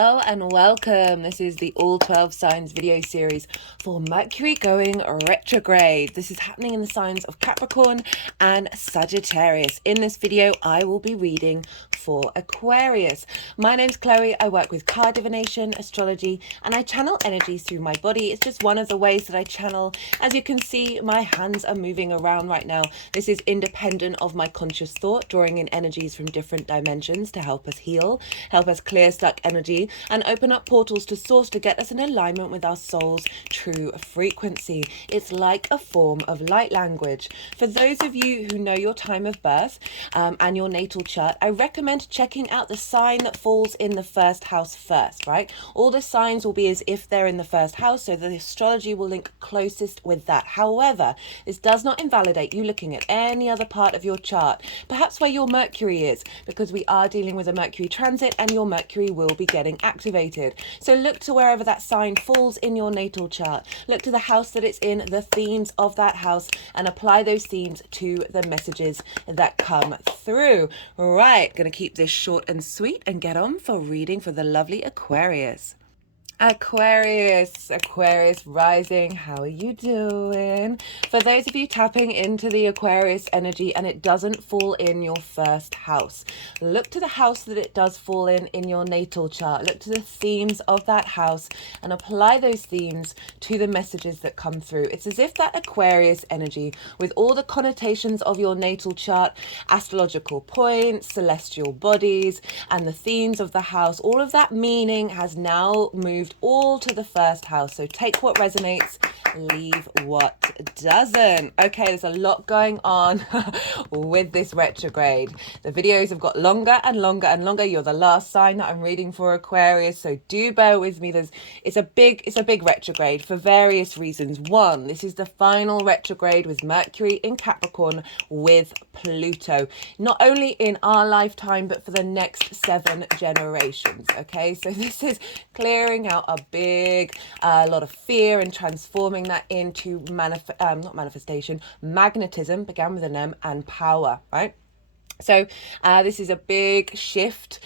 Hello and welcome. This is the All 12 Signs video series for Mercury going retrograde. This is happening in the signs of Capricorn and Sagittarius. In this video, I will be reading for Aquarius. My name's Chloe. I work with card divination, astrology, and I channel energies through my body. It's just one of the ways that I channel. As you can see, my hands are moving around right now. This is independent of my conscious thought, drawing in energies from different dimensions to help us heal, help us clear stuck energy, and open up portals to source to get us in alignment with our soul's true frequency. It's like a form of light language. For those of you who know your time of birth and your natal chart, I recommend checking out the sign that falls in the first house first, right? All the signs will be as if they're in the first house, so the astrology will link closest with that. However, this does not invalidate you looking at any other part of your chart, perhaps where your Mercury is, because we are dealing with a Mercury transit and your Mercury will be getting activated. So look to wherever that sign falls in your natal chart. Look to the house that it's in, the themes of that house, and apply those themes to the messages that come through. Right, gonna keep this short and sweet and get on for reading for the lovely Aquarius. Aquarius rising, how are you doing? For those of you tapping into the Aquarius energy and it doesn't fall in your first house, look to the house that it does fall in your natal chart. Look to the themes of that house and apply those themes to the messages that come through. It's as if that Aquarius energy, with all the connotations of your natal chart, astrological points, celestial bodies, and the themes of the house, all of that meaning has now moved all to the first house. So take what resonates, leave what doesn't. Okay, there's a lot going on with this retrograde. The videos have got longer and longer and longer. You're the last sign that I'm reading for, Aquarius, so do bear with me. It's a big retrograde for various reasons. One, this is the final retrograde with Mercury in Capricorn with Pluto, not only in our lifetime but for the next 7 generations. Okay, so this is clearing out a big lot of fear and transforming that into magnetism, began with an M, and power, right? So this is a big shift.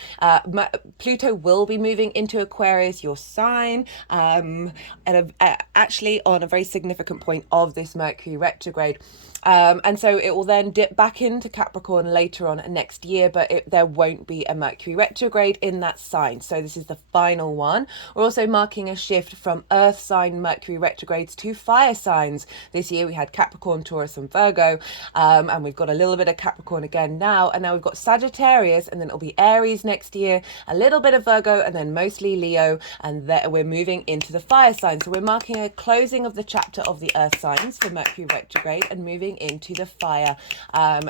Pluto will be moving into Aquarius, your sign, actually on a very significant point of this Mercury retrograde. And so it will then dip back into Capricorn later on next year, but there won't be a Mercury retrograde in that sign. So this is the final one. We're also marking a shift from Earth sign Mercury retrogrades to fire signs. This year we had Capricorn, Taurus, and Virgo, and we've got a little bit of Capricorn again now, and now we've got Sagittarius, and then it'll be Aries next year, a little bit of Virgo, and then mostly Leo, and we're moving into the fire sign. So we're marking a closing of the chapter of the Earth signs for Mercury retrograde and moving into the fire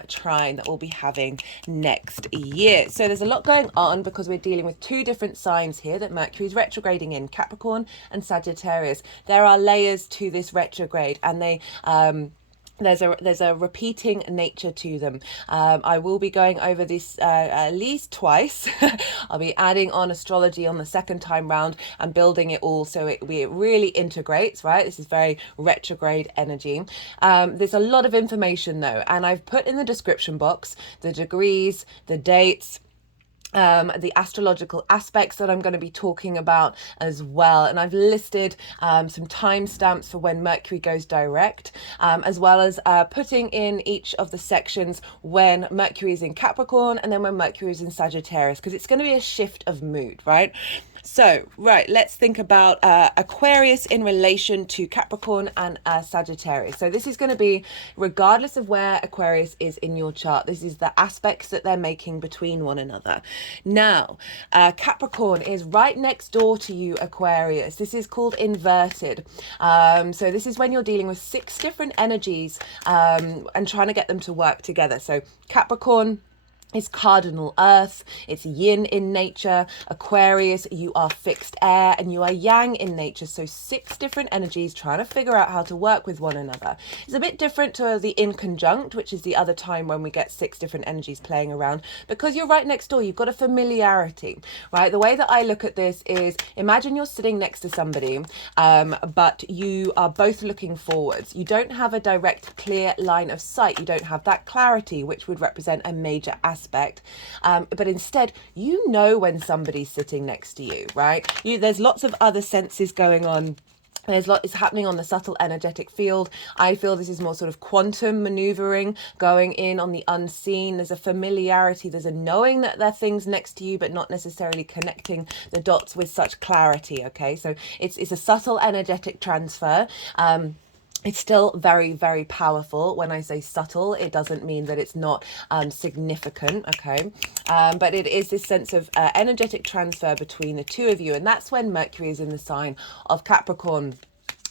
trine that we'll be having next year. So there's a lot going on because we're dealing with 2 different signs here that Mercury is retrograding in, Capricorn and Sagittarius. There are layers to this retrograde, and they there's a repeating nature to them. I will be going over this at least twice. I'll be adding on astrology on the second time round and building it all so it really integrates, right? This is very retrograde energy. There's a lot of information though, and I've put in the description box the degrees, the dates, the astrological aspects that I'm going to be talking about as well, and I've listed some timestamps for when Mercury goes direct, as well as putting in each of the sections when Mercury is in Capricorn and then when Mercury is in Sagittarius, because it's going to be a shift of mood, right? So, right, let's think about Aquarius in relation to Capricorn and Sagittarius. So this is going to be, regardless of where Aquarius is in your chart, this is the aspects that they're making between one another. Now, Capricorn is right next door to you, Aquarius. This is called inverted. So this is when you're dealing with 6 different energies and trying to get them to work together. So Capricorn is cardinal earth, it's yin in nature. Aquarius, you are fixed air, and you are yang in nature. So 6 different energies trying to figure out how to work with one another. It's a bit different to the in conjunct, which is the other time when we get 6 different energies playing around, because you're right next door. You've got a familiarity, right? The way that I look at this is, imagine you're sitting next to somebody, but you are both looking forwards. You don't have a direct, clear line of sight. You don't have that clarity, which would represent a major aspect aspect, but instead you know when somebody's sitting next to you, right? There's lots of other senses going on. There's a lot is happening on the subtle energetic field. I feel this is more sort of quantum maneuvering, going in on the unseen. There's a familiarity, there's a knowing that there are things next to you, but not necessarily connecting the dots with such clarity, okay? So it's a subtle energetic transfer. It's still very, very powerful. When I say subtle, it doesn't mean that it's not significant, okay? But it is this sense of energetic transfer between the two of you. And that's when Mercury is in the sign of Capricorn.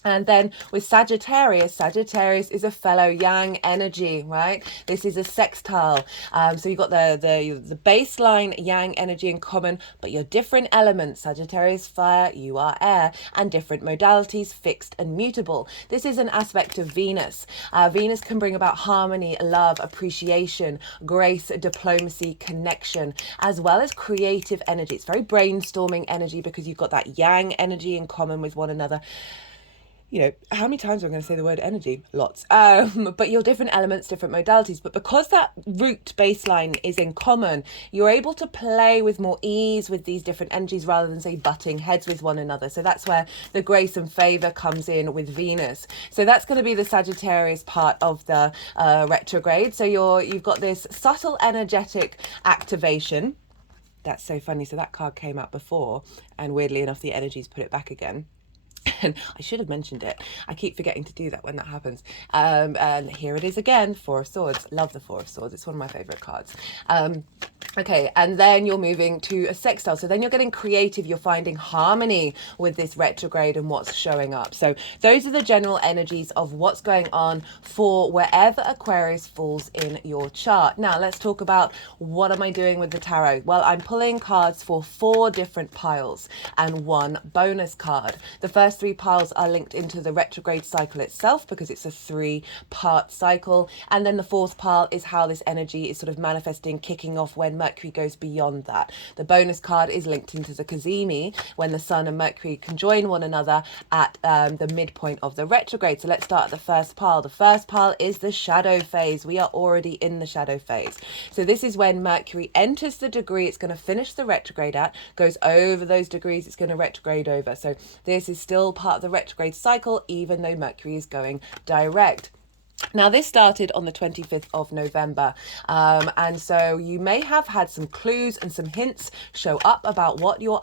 And then with Sagittarius, Sagittarius is a fellow yang energy, right? This is a sextile. So you've got the baseline yang energy in common, but your different elements, Sagittarius fire, you are air, and different modalities, fixed and mutable. This is an aspect of Venus. Venus can bring about harmony, love, appreciation, grace, diplomacy, connection, as well as creative energy. It's very brainstorming energy because you've got that yang energy in common with one another. You know, how many times am I going to say the word energy? Lots. But your different elements, different modalities. But because that root baseline is in common, you're able to play with more ease with these different energies rather than, say, butting heads with one another. So that's where the grace and favor comes in with Venus. So that's going to be the Sagittarius part of the retrograde. So you've got this subtle energetic activation. That's so funny. So that card came out before, and weirdly enough, the energies put it back again. And I should have mentioned it. I keep forgetting to do that when that happens. And here it is again, Four of Swords. Love the Four of Swords. It's one of my favorite cards. Okay, and then you're moving to a sextile. So then you're getting creative. You're finding harmony with this retrograde and what's showing up. So those are the general energies of what's going on for wherever Aquarius falls in your chart. Now, let's talk about what am I doing with the tarot? Well, I'm pulling cards for 4 different piles and 1 bonus card. The first 3 piles are linked into the retrograde cycle itself because it's a 3-part cycle. And then the 4th pile is how this energy is sort of manifesting, kicking off when Mercury goes beyond that. The bonus card is linked into the Cazimi when the Sun and Mercury conjoin one another at the midpoint of the retrograde. So let's start at the first pile. The first pile is the shadow phase. We are already in the shadow phase. So this is when Mercury enters the degree it's going to finish the retrograde at, goes over those degrees it's going to retrograde over. So this is still part of the retrograde cycle, even though Mercury is going direct. Now, this started on the 25th of November, and so you may have had some clues and some hints show up about what you're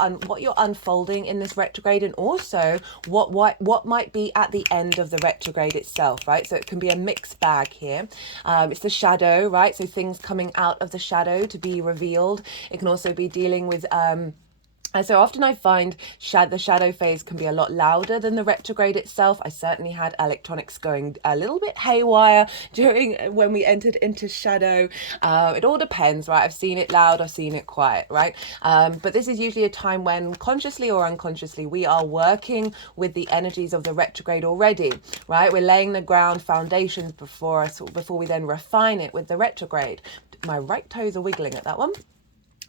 unfolding in this retrograde, and also what might be at the end of the retrograde itself, right? So it can be a mixed bag here. It's the shadow, right? So things coming out of the shadow to be revealed. It can also be dealing with and so often I find the shadow phase can be a lot louder than the retrograde itself. I certainly had electronics going a little bit haywire when we entered into shadow. It all depends, right? I've seen it loud, I've seen it quiet, right? But this is usually a time when consciously or unconsciously we are working with the energies of the retrograde already, right? We're laying the ground foundations before we then refine it with the retrograde. My right toes are wiggling at that one.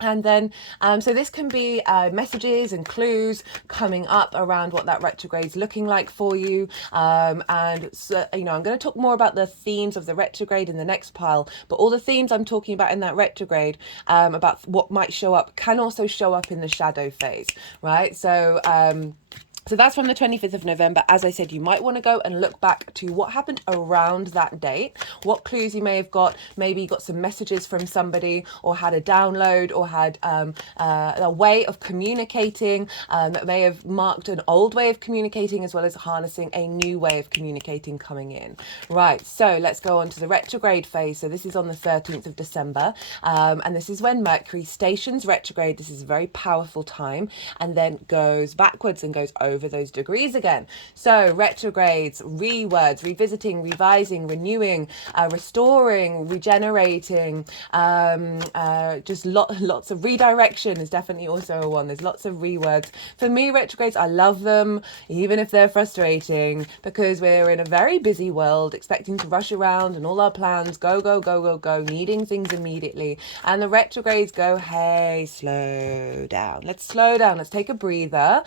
And then, so this can be messages and clues coming up around what that retrograde is looking like for you. And, so, I'm going to talk more about the themes of the retrograde in the next pile, but all the themes I'm talking about in that retrograde, about what might show up, can also show up in the shadow phase, right? So that's from the 25th of November. As I said, you might want to go and look back to what happened around that date, what clues you may have got. Maybe you got some messages from somebody, or had a download, or had a way of communicating that may have marked an old way of communicating, as well as harnessing a new way of communicating coming in. Right, so let's go on to the retrograde phase. So this is on the 13th of December, and this is when Mercury stations retrograde. This is a very powerful time, and then goes backwards and goes over those degrees again. So retrogrades, rewords, revisiting, revising, renewing, restoring, regenerating, just lots of redirection is definitely also a one. There's lots of rewords. For me, retrogrades, I love them, even if they're frustrating, because we're in a very busy world, expecting to rush around and all our plans go, needing things immediately. And the retrogrades go, hey, slow down. Let's slow down. Let's take a breather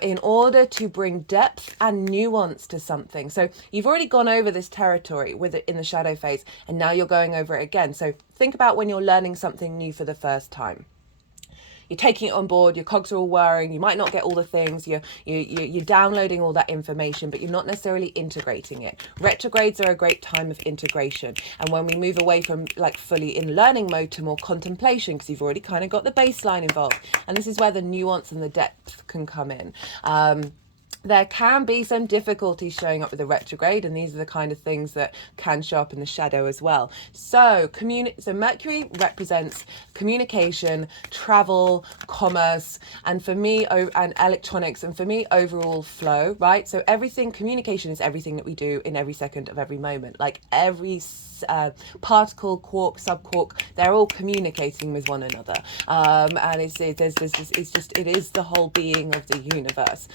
in order to bring depth and nuance to something. So you've already gone over this territory with it in the shadow phase, and now you're going over it again. So think about when you're learning something new for the first time. You're taking it on board, your cogs are all whirring, you might not get all the things, you're downloading all that information, but you're not necessarily integrating it. Retrogrades are a great time of integration. And when we move away from like fully in learning mode to more contemplation, because you've already kind of got the baseline involved. And this is where the nuance and the depth can come in. There can be some difficulties showing up with the retrograde, and these are the kind of things that can show up in the shadow as well. So Mercury represents communication, travel, commerce, and for me, and electronics, and for me, overall flow, right? So communication is everything that we do in every second of every moment. Like every particle, quark, subquark, they're all communicating with one another, and it is the whole being of the universe.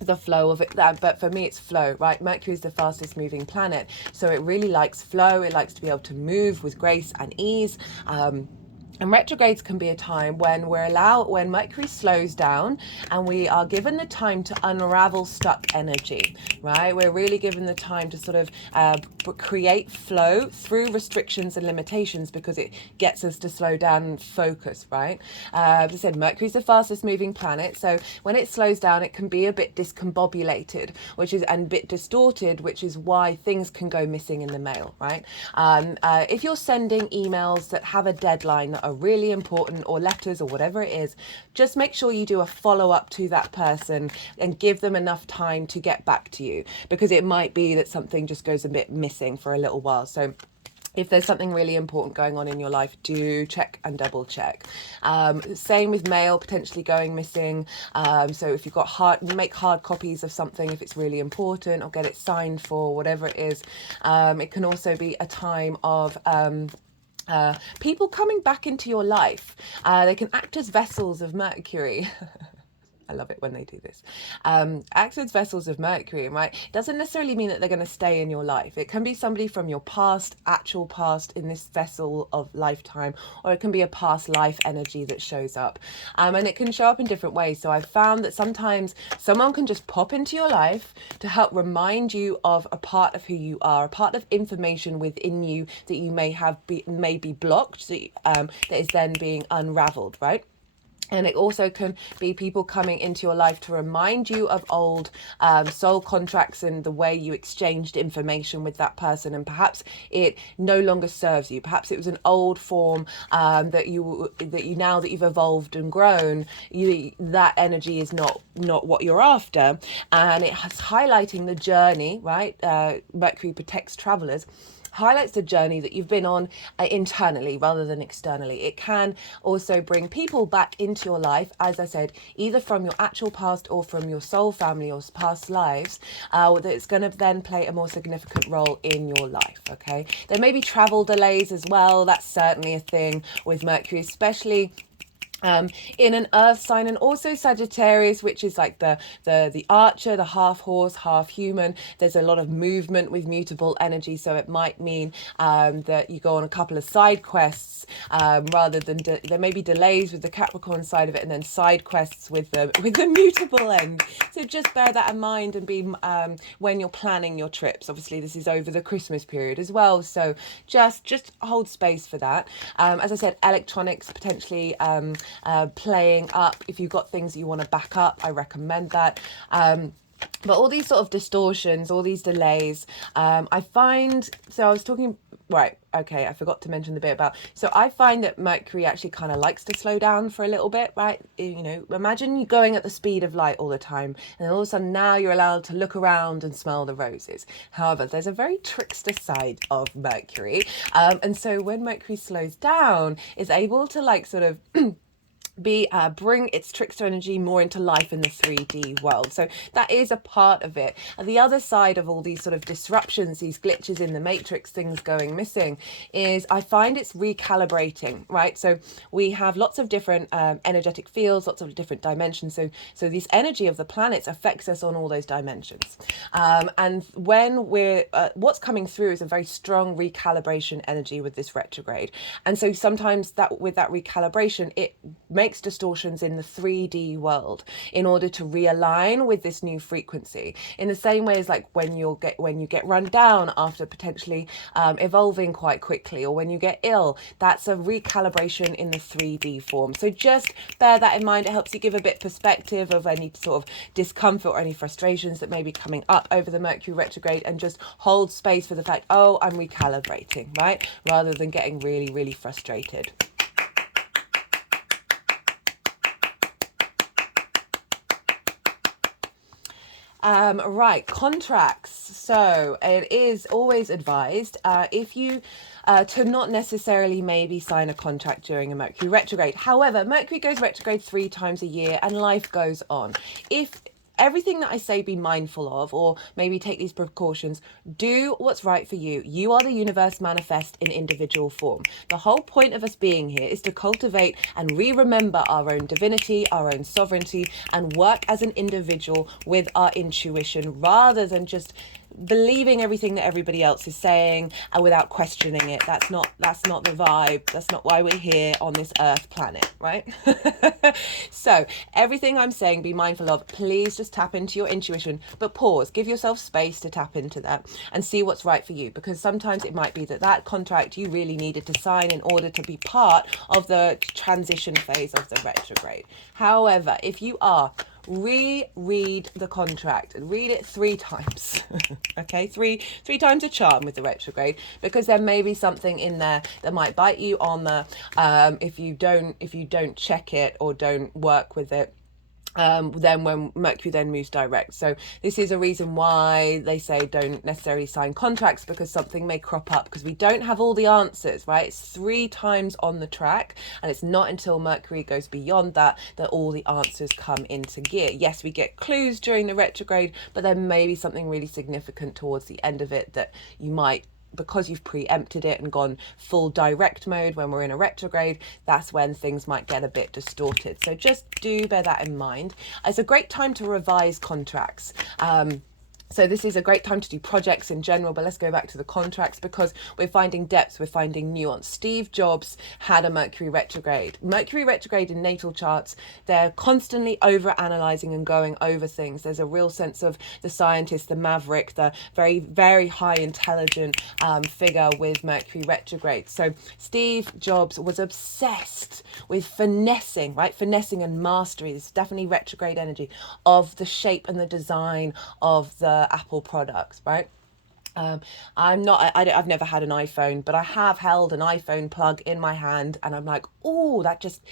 The flow of it, but for me it's flow, right? Mercury is the fastest moving planet, so it really likes flow. It likes to be able to move with grace and ease. And retrogrades can be a time when when Mercury slows down and we are given the time to unravel stuck energy, right? We're really given the time to sort of create flow through restrictions and limitations, because it gets us to slow down and focus, right? As I said, Mercury's the fastest moving planet, so when it slows down, it can be a bit discombobulated, and a bit distorted, which is why things can go missing in the mail, right? If you're sending emails that have a deadline that are really important, or letters or whatever it is, just make sure you do a follow-up to that person and give them enough time to get back to you, because it might be that something just goes a bit missing for a little while. So if there's something really important going on in your life, do check and double check. Same with mail potentially going missing. So if you've got make hard copies of something if it's really important, or get it signed for, whatever it is. It can also be a time of people coming back into your life. They can act as vessels of Mercury. I love it when they do this. Act as vessels of Mercury, right? It doesn't necessarily mean that they're going to stay in your life. It can be somebody from your past, actual past, in this vessel of lifetime, or it can be a past life energy that shows up. And it can show up in different ways. So I've found that sometimes someone can just pop into your life to help remind you of a part of who you are, a part of information within you that you may be blocked, that is then being unraveled, right? And it also can be people coming into your life to remind you of old soul contracts and the way you exchanged information with that person. And perhaps it no longer serves you. Perhaps it was an old form that now that you've evolved and grown, that energy is not what you're after. And it's highlighting the journey, right? Mercury protects travelers. Highlights the journey that you've been on internally rather than externally. It can also bring people back into your life, as I said, either from your actual past or from your soul family or past lives, that's going to then play a more significant role in your life, okay? There may be travel delays as well. That's certainly a thing with Mercury, especially in an earth sign, and also Sagittarius, which is like the archer, the half horse, half human. There's a lot of movement with mutable energy, so it might mean that you go on a couple of side quests rather than there may be delays with the Capricorn side of it, and then side quests with the mutable end. So just bear that in mind, and be when you're planning your trips. Obviously, this is over the Christmas period as well, so just hold space for that. As I said, electronics potentially playing up. If you've got things that you want to back up, I recommend that. But all these sort of distortions, all these delays, I find, so I was talking, right, okay, I forgot to mention the bit about, so I find that Mercury actually kind of likes to slow down for a little bit, right? You know, imagine you going at the speed of light all the time, and all of a sudden now you're allowed to look around and smell the roses. However, there's a very trickster side of Mercury. And so when Mercury slows down, it's able to like sort of bring its trickster energy more into life in the 3D world. So that is a part of it. And the other side of all these sort of disruptions, these glitches in the matrix, things going missing, is I find it's recalibrating, right? So we have lots of different energetic fields, lots of different dimensions. So this energy of the planets affects us on all those dimensions. And when what's coming through is a very strong recalibration energy with this retrograde. And so sometimes with that recalibration, it makes distortions in the 3D world in order to realign with this new frequency. In the same way as like when you get run down after potentially evolving quite quickly, or when you get ill, that's a recalibration in the 3D form. So just bear that in mind. It helps you give a bit perspective of any sort of discomfort or any frustrations that may be coming up over the Mercury retrograde, and just hold space for the fact, oh, I'm recalibrating, right? Rather than getting really, really frustrated. Right, contracts. So it is always advised if you to not necessarily maybe sign a contract during a Mercury retrograde. However, Mercury goes retrograde 3 times a year and life goes on. If everything that I say be mindful of, or maybe take these precautions, do what's right for you. You are the universe manifest in individual form. The whole point of us being here is to cultivate and remember our own divinity, our own sovereignty, and work as an individual with our intuition, rather than just believing everything that everybody else is saying and without questioning it. That's not the vibe. That's not why we're here on this earth planet, right? So everything I'm saying, be mindful of. Please just tap into your intuition, but pause, give yourself space to tap into that and see what's right for you, because sometimes it might be that contract you really needed to sign in order to be part of the transition phase of the retrograde. However, if you are, reread the contract and read it 3 times. Okay, three times a charm with the retrograde, because there may be something in there that might bite you on the if you don't check it or don't work with it. Then when Mercury then moves direct. So this is a reason why they say don't necessarily sign contracts, because something may crop up, because we don't have all the answers, right? It's 3 times on the track, and it's not until Mercury goes beyond that all the answers come into gear. Yes, we get clues during the retrograde, but there may be something really significant towards the end of it that you might, because you've preempted it and gone full direct mode when we're in a retrograde, that's when things might get a bit distorted. So just do bear that in mind. It's a great time to revise contracts. So this is a great time to do projects in general, but let's go back to the contracts, because we're finding depth, we're finding nuance. Steve Jobs had a Mercury retrograde. Mercury retrograde in natal charts, they're constantly over-analyzing and going over things. There's a real sense of the scientist, the maverick, the very, very high intelligent figure with Mercury retrograde. So Steve Jobs was obsessed with finessing, right? Finessing and mastery. This is definitely retrograde energy of the shape and the design of the Apple products, right? I've never had an iPhone, but I have held an iPhone plug in my hand, and I'm like, oh, that just,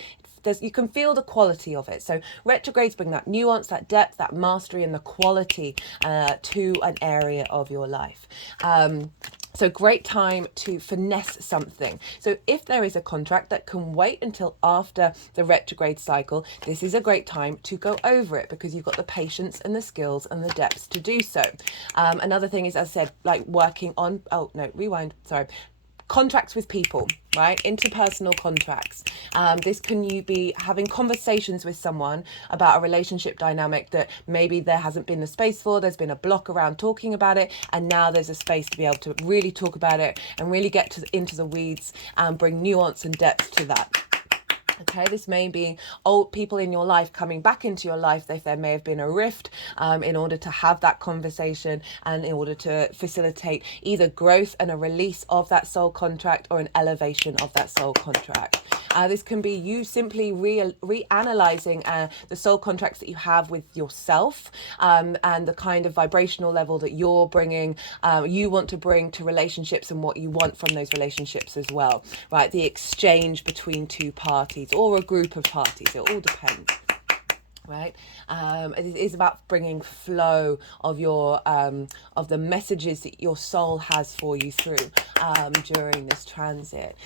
you can feel the quality of it. So retrogrades bring that nuance, that depth, that mastery, and the quality to an area of your life. So great time to finesse something. So if there is a contract that can wait until after the retrograde cycle, this is a great time to go over it, because you've got the patience and the skills and the depth to do so. Another thing is, as I said, like working on, contracts with people, right? Interpersonal contracts. This can you be having conversations with someone about a relationship dynamic that maybe there hasn't been the space for, there's been a block around talking about it, and now there's a space to be able to really talk about it and really get into the weeds and bring nuance and depth to that. Okay, this may be old people in your life coming back into your life if there may have been a rift, in order to have that conversation and in order to facilitate either growth and a release of that soul contract, or an elevation of that soul contract. This can be you simply reanalyzing the soul contracts that you have with yourself, and the kind of vibrational level that you're bringing, you want to bring to relationships, and what you want from those relationships as well, right? The exchange between 2 parties or a group of parties, it all depends. Right, it is about bringing flow of your of the messages that your soul has for you through during this transit.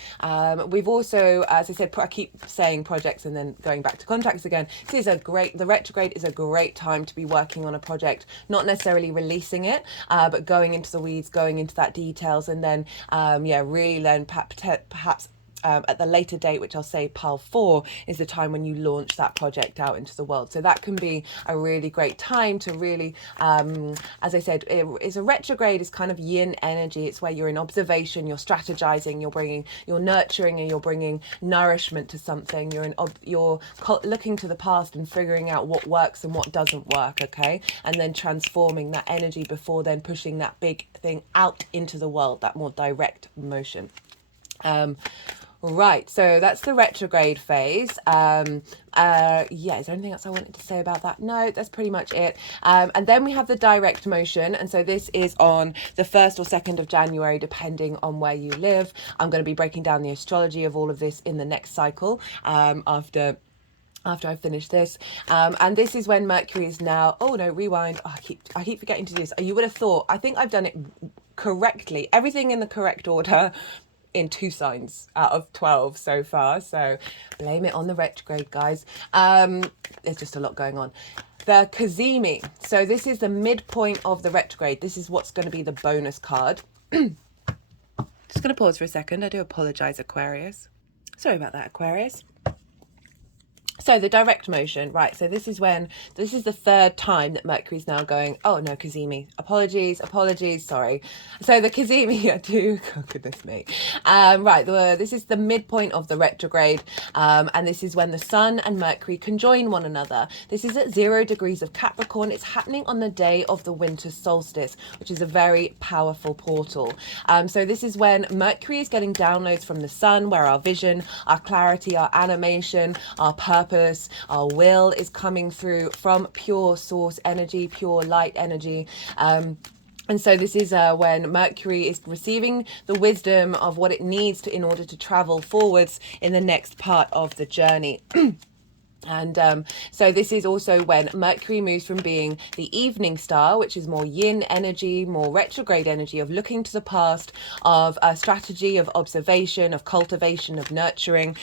We've also, as I said, I keep saying projects and then going back to contracts again. The retrograde is a great time to be working on a project, not necessarily releasing it, but going into the weeds, going into that details, and then really then perhaps at the later date, which I'll say pile 4, is the time when you launch that project out into the world. So that can be a really great time to really, as I said, it's a retrograde is kind of yin energy. It's where you're in observation, you're strategizing, you're nurturing, and you're bringing nourishment to something. You're looking to the past and figuring out what works and what doesn't work, okay? And then transforming that energy before then pushing that big thing out into the world, that more direct motion. Right, so that's the retrograde phase. Yeah, is there anything else I wanted to say about that? No, that's pretty much it. And then we have the direct motion, and so this is on the 1st or 2nd of January, depending on where you live. I'm going to be breaking down the astrology of all of this in the next cycle, after I finish this. And this is when Mercury is now, oh no, rewind. Oh, I keep forgetting to do this. You would have thought, I think I've done it correctly, everything in the correct order, in 2 signs out of 12 so far. So blame it on the retrograde, guys. There's just a lot going on. The Cazimi. So this is the midpoint of the retrograde. This is what's going to be the bonus card. Just going to pause for a second. I do apologize, Aquarius. Sorry about that, Aquarius. So the direct motion, right, so this is the 3rd time that Mercury's now going, oh no, Cazimi, apologies, sorry. So the Cazimi, oh goodness me. Right, this is the midpoint of the retrograde, and this is when the Sun and Mercury conjoin one another. This is at 0 degrees of Capricorn. It's happening on the day of the winter solstice, which is a very powerful portal. So this is when Mercury is getting downloads from the Sun, where our vision, our clarity, our animation, our purpose, our will is coming through from pure source energy, pure light energy. And so this is when Mercury is receiving the wisdom of what it needs in order to travel forwards in the next part of the journey. And so this is also when Mercury moves from being the evening star, which is more yin energy, more retrograde energy of looking to the past, of a strategy of observation, of cultivation, of nurturing,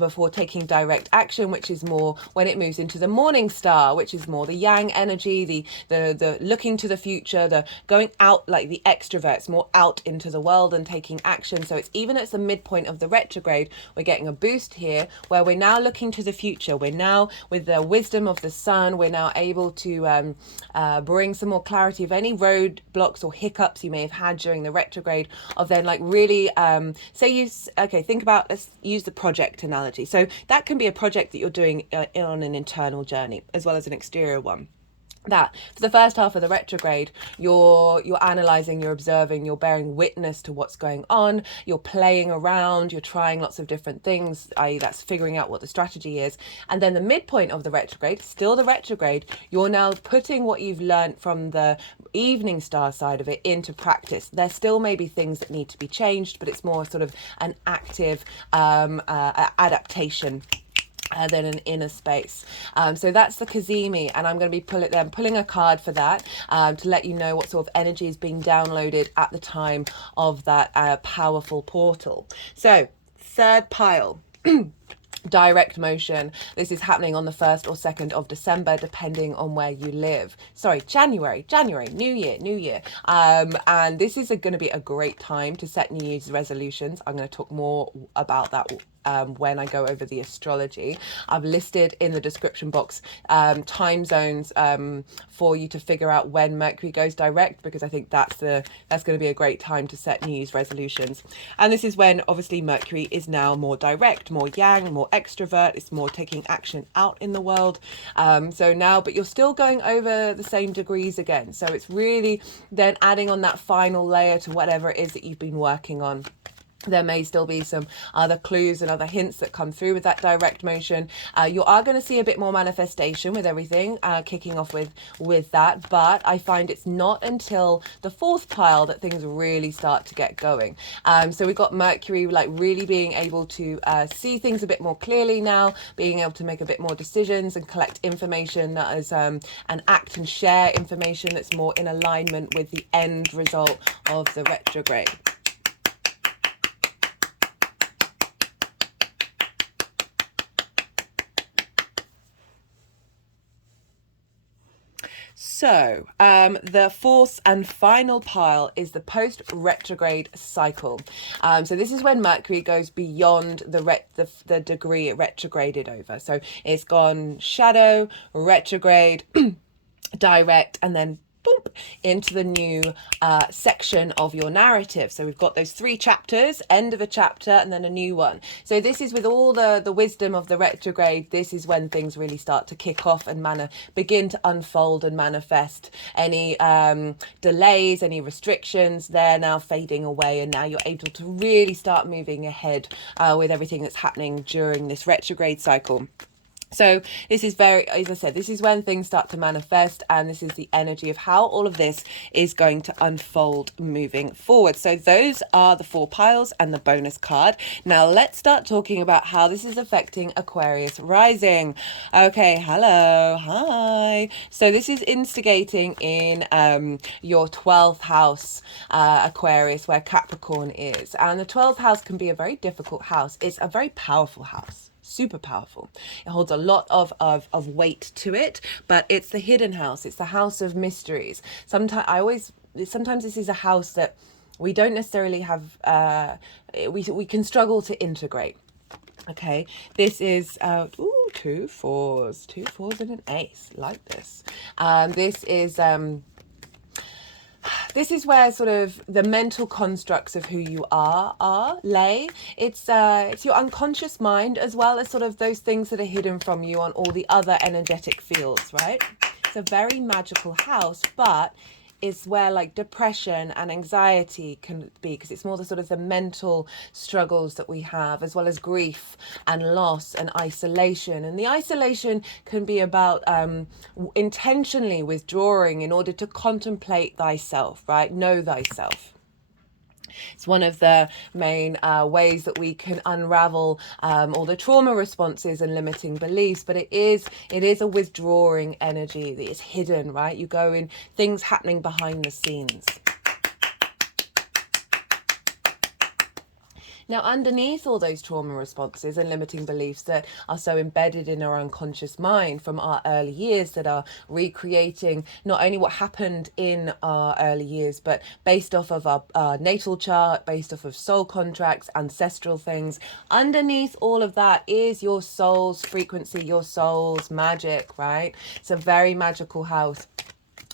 before taking direct action, which is more when it moves into the morning star, which is more the yang energy, the looking to the future, the going out, like the extroverts, more out into the world and taking action. So it's the midpoint of the retrograde, we're getting a boost here where we're now looking to the future. We're now, with the wisdom of the Sun, we're now able to bring some more clarity of any roadblocks or hiccups you may have had during the retrograde, of then like really, think about, let's use the project analogy. So that can be a project that you're doing on an internal journey as well as an exterior one. That for the first half of the retrograde, you're analyzing, you're observing, you're bearing witness to what's going on, you're playing around, you're trying lots of different things, i.e. that's figuring out what the strategy is. And then the midpoint of the retrograde, still the retrograde, you're now putting what you've learned from the evening star side of it into practice. There still may be things that need to be changed, but it's more sort of an active adaptation than an inner space. So that's the Cazimi, and I'm going to be pulling a card for that to let you know what sort of energy is being downloaded at the time of that powerful portal. So 3rd pile. Direct motion. This is happening on the 1st or 2nd of December, depending on where you live. Sorry, January, new year. And this is going to be a great time to set New Year's resolutions. I'm going to talk more about that when I go over the astrology. I've listed in the description box time zones for you to figure out when Mercury goes direct, because I think that's going to be a great time to set New Year's resolutions. And this is when obviously Mercury is now more direct, more yang, more extrovert. It's more taking action out in the world. So now, but you're still going over the same degrees again. So it's really then adding on that final layer to whatever it is that you've been working on. There may still be some other clues and other hints that come through with that direct motion. You are going to see a bit more manifestation with everything kicking off with that, but I find it's not until the 4th pile that things really start to get going. So we've got Mercury like really being able to see things a bit more clearly now, being able to make a bit more decisions and collect information that is and act and share information that's more in alignment with the end result of the retrograde. So, the fourth and final pile is the post-retrograde cycle. So this is when Mercury goes beyond the degree it retrograded over. So it's gone shadow, retrograde, direct, and then boom, into the new section of your narrative. So we've got those 3 chapters, end of a chapter, and then a new one. So this is with all the wisdom of the retrograde. This is when things really start to kick off and begin to unfold and manifest. Any delays, any restrictions, they're now fading away, and now you're able to really start moving ahead with everything that's happening during this retrograde cycle. So this is as I said, this is when things start to manifest, and this is the energy of how all of this is going to unfold moving forward. So those are the 4 piles and the bonus card. Now let's start talking about how this is affecting Aquarius rising. Okay, hello, hi. So this is instigating in your 12th house, Aquarius, where Capricorn is. And the 12th house can be a very difficult house. It's a very powerful house. Super powerful. It holds a lot of weight to it, but it's the hidden house. It's the house of mysteries. Sometimes this is a house that we don't necessarily have, we can struggle to integrate. Okay, this is 2 fours and an ace, like this. This is where sort of the mental constructs of who you lay. It's your unconscious mind, as well as sort of those things that are hidden from you on all the other energetic fields, right? It's a very magical house, but it's where like depression and anxiety can be, because it's more the sort of the mental struggles that we have, as well as grief and loss and isolation. And the isolation can be about intentionally withdrawing in order to contemplate thyself, right? Know thyself. It's one of the main ways that we can unravel all the trauma responses and limiting beliefs, but it is a withdrawing energy that is hidden, right? You go in things happening behind the scenes. Now, underneath all those trauma responses and limiting beliefs that are so embedded in our unconscious mind from our early years, that are recreating not only what happened in our early years, but based off of our natal chart, based off of soul contracts, ancestral things. Underneath all of that is your soul's frequency, your soul's magic, right? It's a very magical house.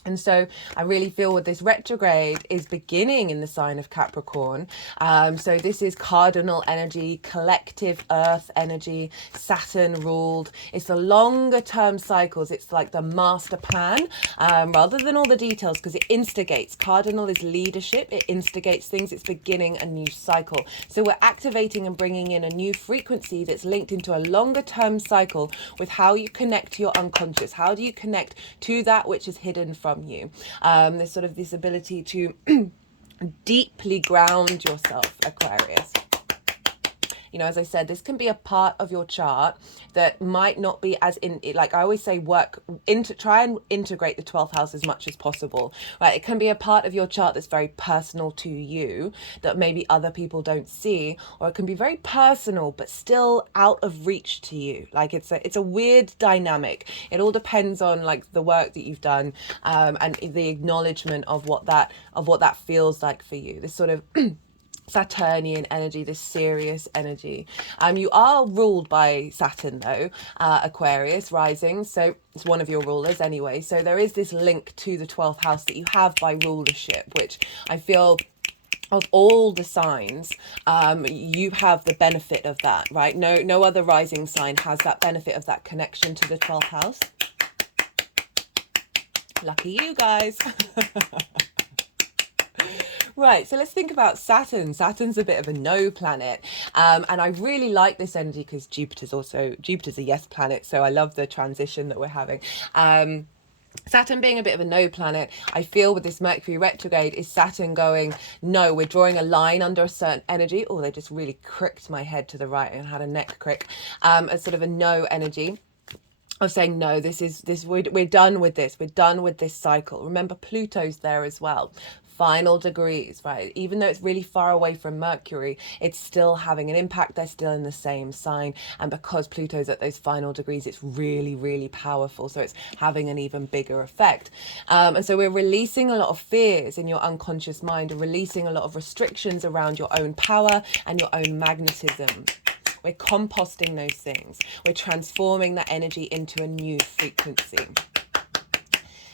And so I really feel what this retrograde is beginning in the sign of Capricorn. So this is cardinal energy, collective earth energy, Saturn ruled. It's the longer term cycles. It's like the master plan rather than all the details, because it instigates. Cardinal is leadership. It instigates things. It's beginning a new cycle. So we're activating and bringing in a new frequency that's linked into a longer term cycle with how you connect to your unconscious. How do you connect to that which is hidden from you? There's sort of this ability to deeply ground yourself, Aquarius. You know, as I said, this can be a part of your chart that might not be as like I always say, try and integrate the 12th house as much as possible, right? It can be a part of your chart that's very personal to you that maybe other people don't see, or it can be very personal but still out of reach to you. Like it's a weird dynamic. It all depends on like the work that you've done and the acknowledgement of what that feels like for you. This sort of Saturnian energy, this serious energy. You are ruled by Saturn though, Aquarius rising, so it's one of your rulers anyway. So there is this link to the 12th house that you have by rulership, which I feel of all the signs, you have the benefit of that, right? No other rising sign has that benefit of that connection to the 12th house. Lucky you guys. Right, so let's think about Saturn. Saturn's a bit of a no planet. And I really like this energy because Jupiter's a yes planet. So I love the transition that we're having. Saturn being a bit of a no planet, I feel with this Mercury retrograde is Saturn going, no, we're drawing a line under a certain energy. Oh, they just really cricked my head to the right and had a neck crick. A sort of a no energy of saying, no, we're done with this. We're done with this cycle. Remember, Pluto's there as well. final degrees, right? Even though it's really far away from Mercury, it's still having an impact. They're still in the same sign. And because Pluto's at those final degrees, it's really, really powerful. So it's having an even bigger effect. And so we're releasing a lot of fears in your unconscious mind, releasing a lot of restrictions around your own power and your own magnetism. We're composting those things. We're transforming that energy into a new frequency.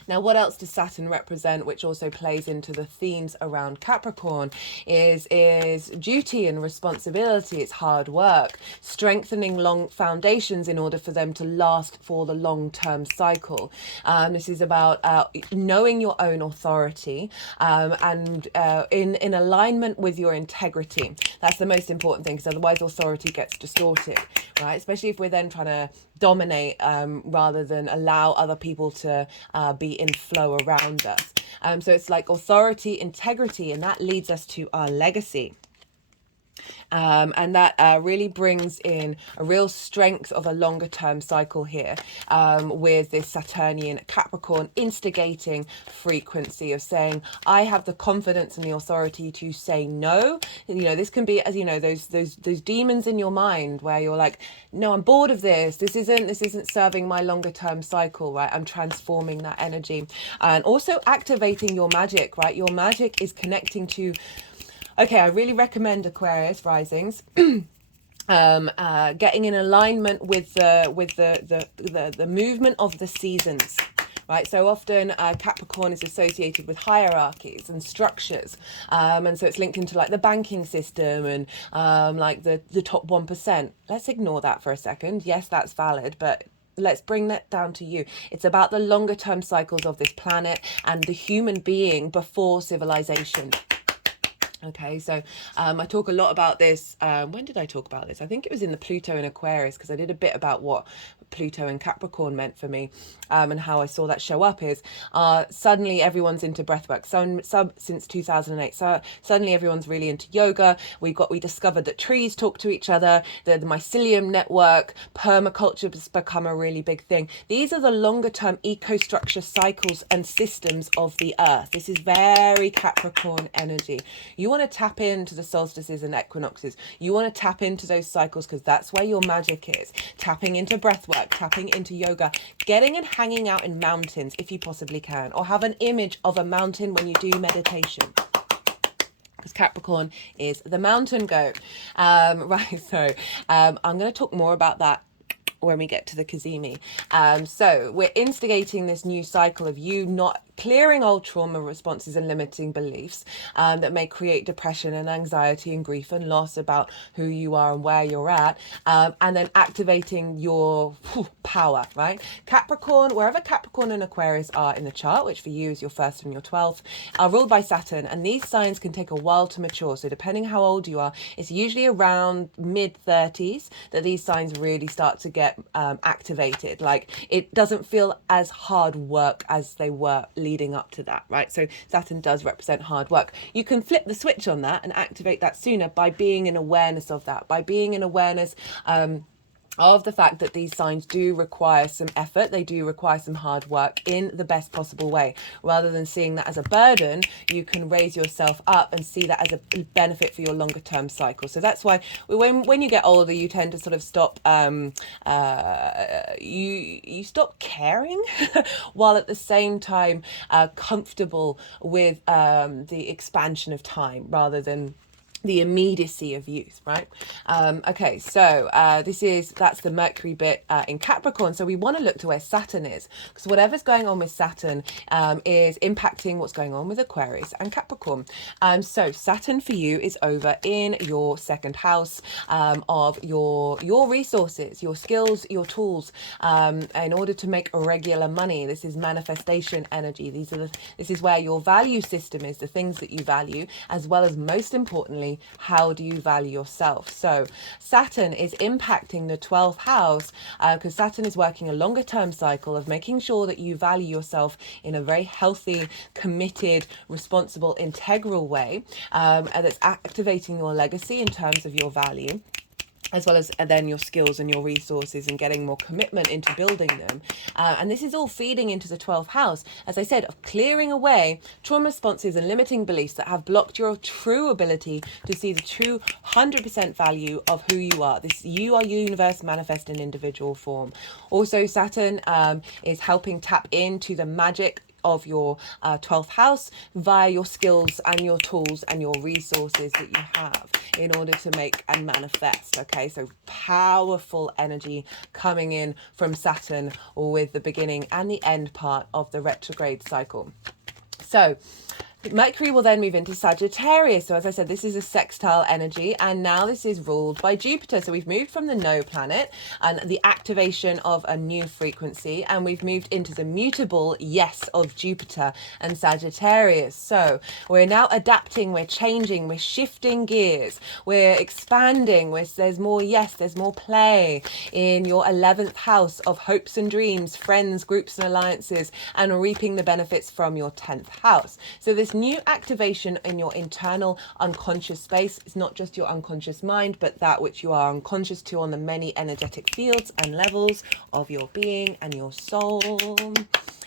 Now, what else does Saturn represent, which also plays into the themes around Capricorn, is duty and responsibility. It's hard work, strengthening long foundations in order for them to last for the long-term cycle. This is about knowing your own authority and in alignment with your integrity. That's the most important thing, because otherwise authority gets distorted, right? Especially if we're then trying to dominate rather than allow other people to be in flow around us. So it's like authority, integrity, and that leads us to our legacy. And that really brings in a real strength of a longer term cycle here with this Saturnian Capricorn instigating frequency of saying, I have the confidence and the authority to say no. You know, this can be, as you know, those demons in your mind where you're like, no, I'm bored of this. This isn't serving my longer term cycle, right? I'm transforming that energy. And also activating your magic, right? Your magic is connecting to, okay, I really recommend Aquarius risings. Getting in alignment with the movement of the seasons, right? So often Capricorn is associated with hierarchies and structures, and so it's linked into like the banking system and like the top 1%. Let's ignore that for a second. Yes, that's valid, but let's bring that down to you. It's about the longer term cycles of this planet and the human being before civilization. Okay, so I talk a lot about this. When did I talk about this? I think it was in the Pluto and Aquarius, because I did a bit about what Pluto and Capricorn meant for me, and how I saw that show up is suddenly everyone's into breathwork. So since 2008, so suddenly everyone's really into yoga. We discovered that trees talk to each other. The mycelium network, permaculture has become a really big thing. These are the longer term ecostructure cycles and systems of the earth. This is very Capricorn energy. You want to tap into the solstices and equinoxes. You want to tap into those cycles, because that's where your magic is. Tapping into breath work, tapping into yoga, getting and hanging out in mountains if you possibly can, or have an image of a mountain when you do meditation, because Capricorn is the mountain goat. Right, so I'm going to talk more about that when we get to the Cazimi. So we're instigating this new cycle of you not clearing old trauma responses and limiting beliefs that may create depression and anxiety and grief and loss about who you are and where you're at, and then activating your power, right? Capricorn, wherever Capricorn and Aquarius are in the chart, which for you is your 1st and your 12th, are ruled by Saturn, and these signs can take a while to mature. So depending how old you are, it's usually around mid-30s that these signs really start to get activated. Like, it doesn't feel as hard work as they were leading up to that, right? So Saturn does represent hard work. You can flip the switch on that and activate that sooner by being in awareness of that, by being in awareness of the fact that these signs do require some effort. They do require some hard work in the best possible way. Rather than seeing that as a burden, you can raise yourself up and see that as a benefit for your longer term cycle. So that's why when you get older, you tend to sort of stop you stop caring while at the same time comfortable with the expansion of time rather than the immediacy of youth, right? Okay, so that's the Mercury bit in Capricorn. So we want to look to where Saturn is, because whatever's going on with Saturn is impacting what's going on with Aquarius and Capricorn. So Saturn for you is over in your 2nd house of your resources, your skills, your tools, in order to make regular money. This is manifestation energy. This is where your value system is, the things that you value, as well as, most importantly, how do you value yourself? So Saturn is impacting the 12th house because Saturn is working a longer term cycle of making sure that you value yourself in a very healthy, committed, responsible, integral way, that's activating your legacy in terms of your value. as well as then your skills and your resources and getting more commitment into building them. And this is all feeding into the 12th house, as I said, of clearing away trauma responses and limiting beliefs that have blocked your true ability to see the true 100% value of who you are. You are universe manifest in individual form. Also, Saturn is helping tap into the magic of your 12th house via your skills and your tools and your resources that you have in order to make and manifest. Okay, so powerful energy coming in from Saturn with the beginning and the end part of the retrograde cycle. So Mercury will then move into Sagittarius. So as I said, this is a sextile energy, and now this is ruled by Jupiter. So we've moved from the no planet and the activation of a new frequency, and we've moved into the mutable yes of Jupiter and Sagittarius. So we're now adapting, we're changing, we're shifting gears, we're expanding, there's more yes, there's more play in your 11th house of hopes and dreams, friends, groups and alliances, and reaping the benefits from your 10th house. So this new activation in your internal unconscious space is not just your unconscious mind, but that which you are unconscious to on the many energetic fields and levels of your being and your soul,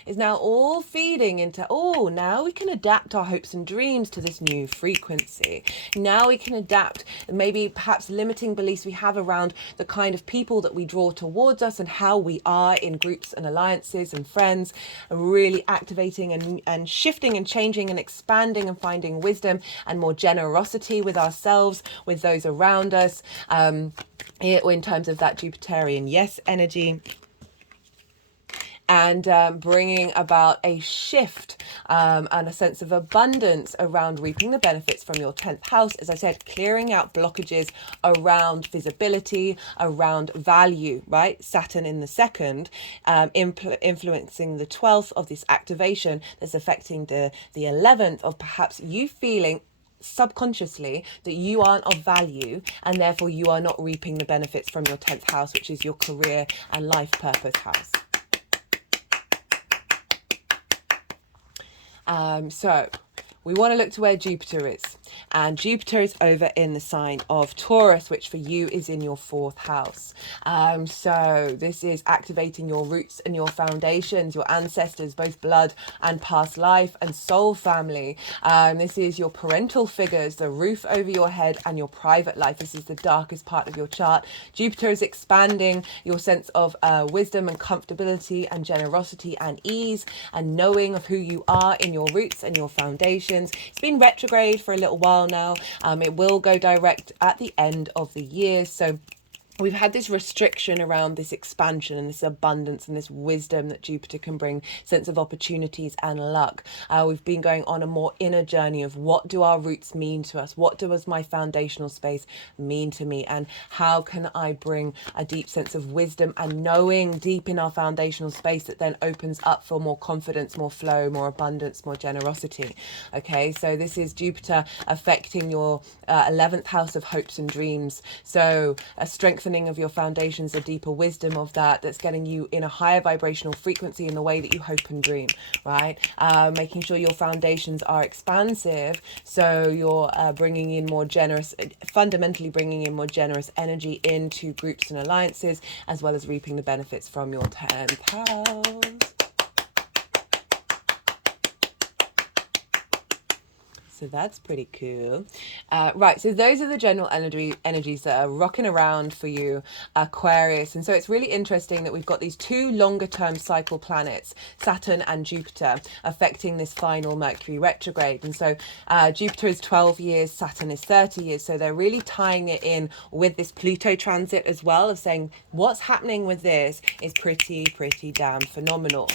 is now all feeding into, oh, now we can adapt our hopes and dreams to this new frequency. Now we can adapt maybe perhaps limiting beliefs we have around the kind of people that we draw towards us and how we are in groups and alliances and friends, and really activating and shifting and changing and expanding and finding wisdom and more generosity with ourselves, with those around us, in terms of that Jupiterian yes energy. And bringing about a shift and a sense of abundance around reaping the benefits from your 10th house. As I said, clearing out blockages around visibility, around value, right? Saturn in the second, influencing the 12th of this activation that's affecting the 11th of perhaps you feeling subconsciously that you aren't of value, and therefore you are not reaping the benefits from your 10th house, which is your career and life purpose house. So we want to look to where Jupiter is, and Jupiter is over in the sign of Taurus, which for you is in your 4th house. So this is activating your roots and your foundations, your ancestors, both blood and past life and soul family. This is your parental figures, the roof over your head, and your private life. This is the darkest part of your chart. Jupiter is expanding your sense of wisdom and comfortability and generosity and ease and knowing of who you are in your roots and your foundations. It's been retrograde for a little while now. It will go direct at the end of the year. So we've had this restriction around this expansion and this abundance and this wisdom that Jupiter can bring, sense of opportunities and luck. We've been going on a more inner journey of what do our roots mean to us? What does my foundational space mean to me? And how can I bring a deep sense of wisdom and knowing deep in our foundational space that then opens up for more confidence, more flow, more abundance, more generosity. Okay, so this is Jupiter affecting your 11th house of hopes and dreams. So a strengthening of your foundations, a deeper wisdom of that's getting you in a higher vibrational frequency in the way that you hope and dream, right? Making sure your foundations are expansive, so you're bringing in more generous, fundamentally bringing in more generous energy into groups and alliances, as well as reaping the benefits from your 10th house. So that's pretty cool. Right, so those are the general energies that are rocking around for you, Aquarius. And so it's really interesting that we've got these two longer term cycle planets, Saturn and Jupiter, affecting this final Mercury retrograde. And so Jupiter is 12 years, Saturn is 30 years. So they're really tying it in with this Pluto transit as well, of saying what's happening with this is pretty damn phenomenal.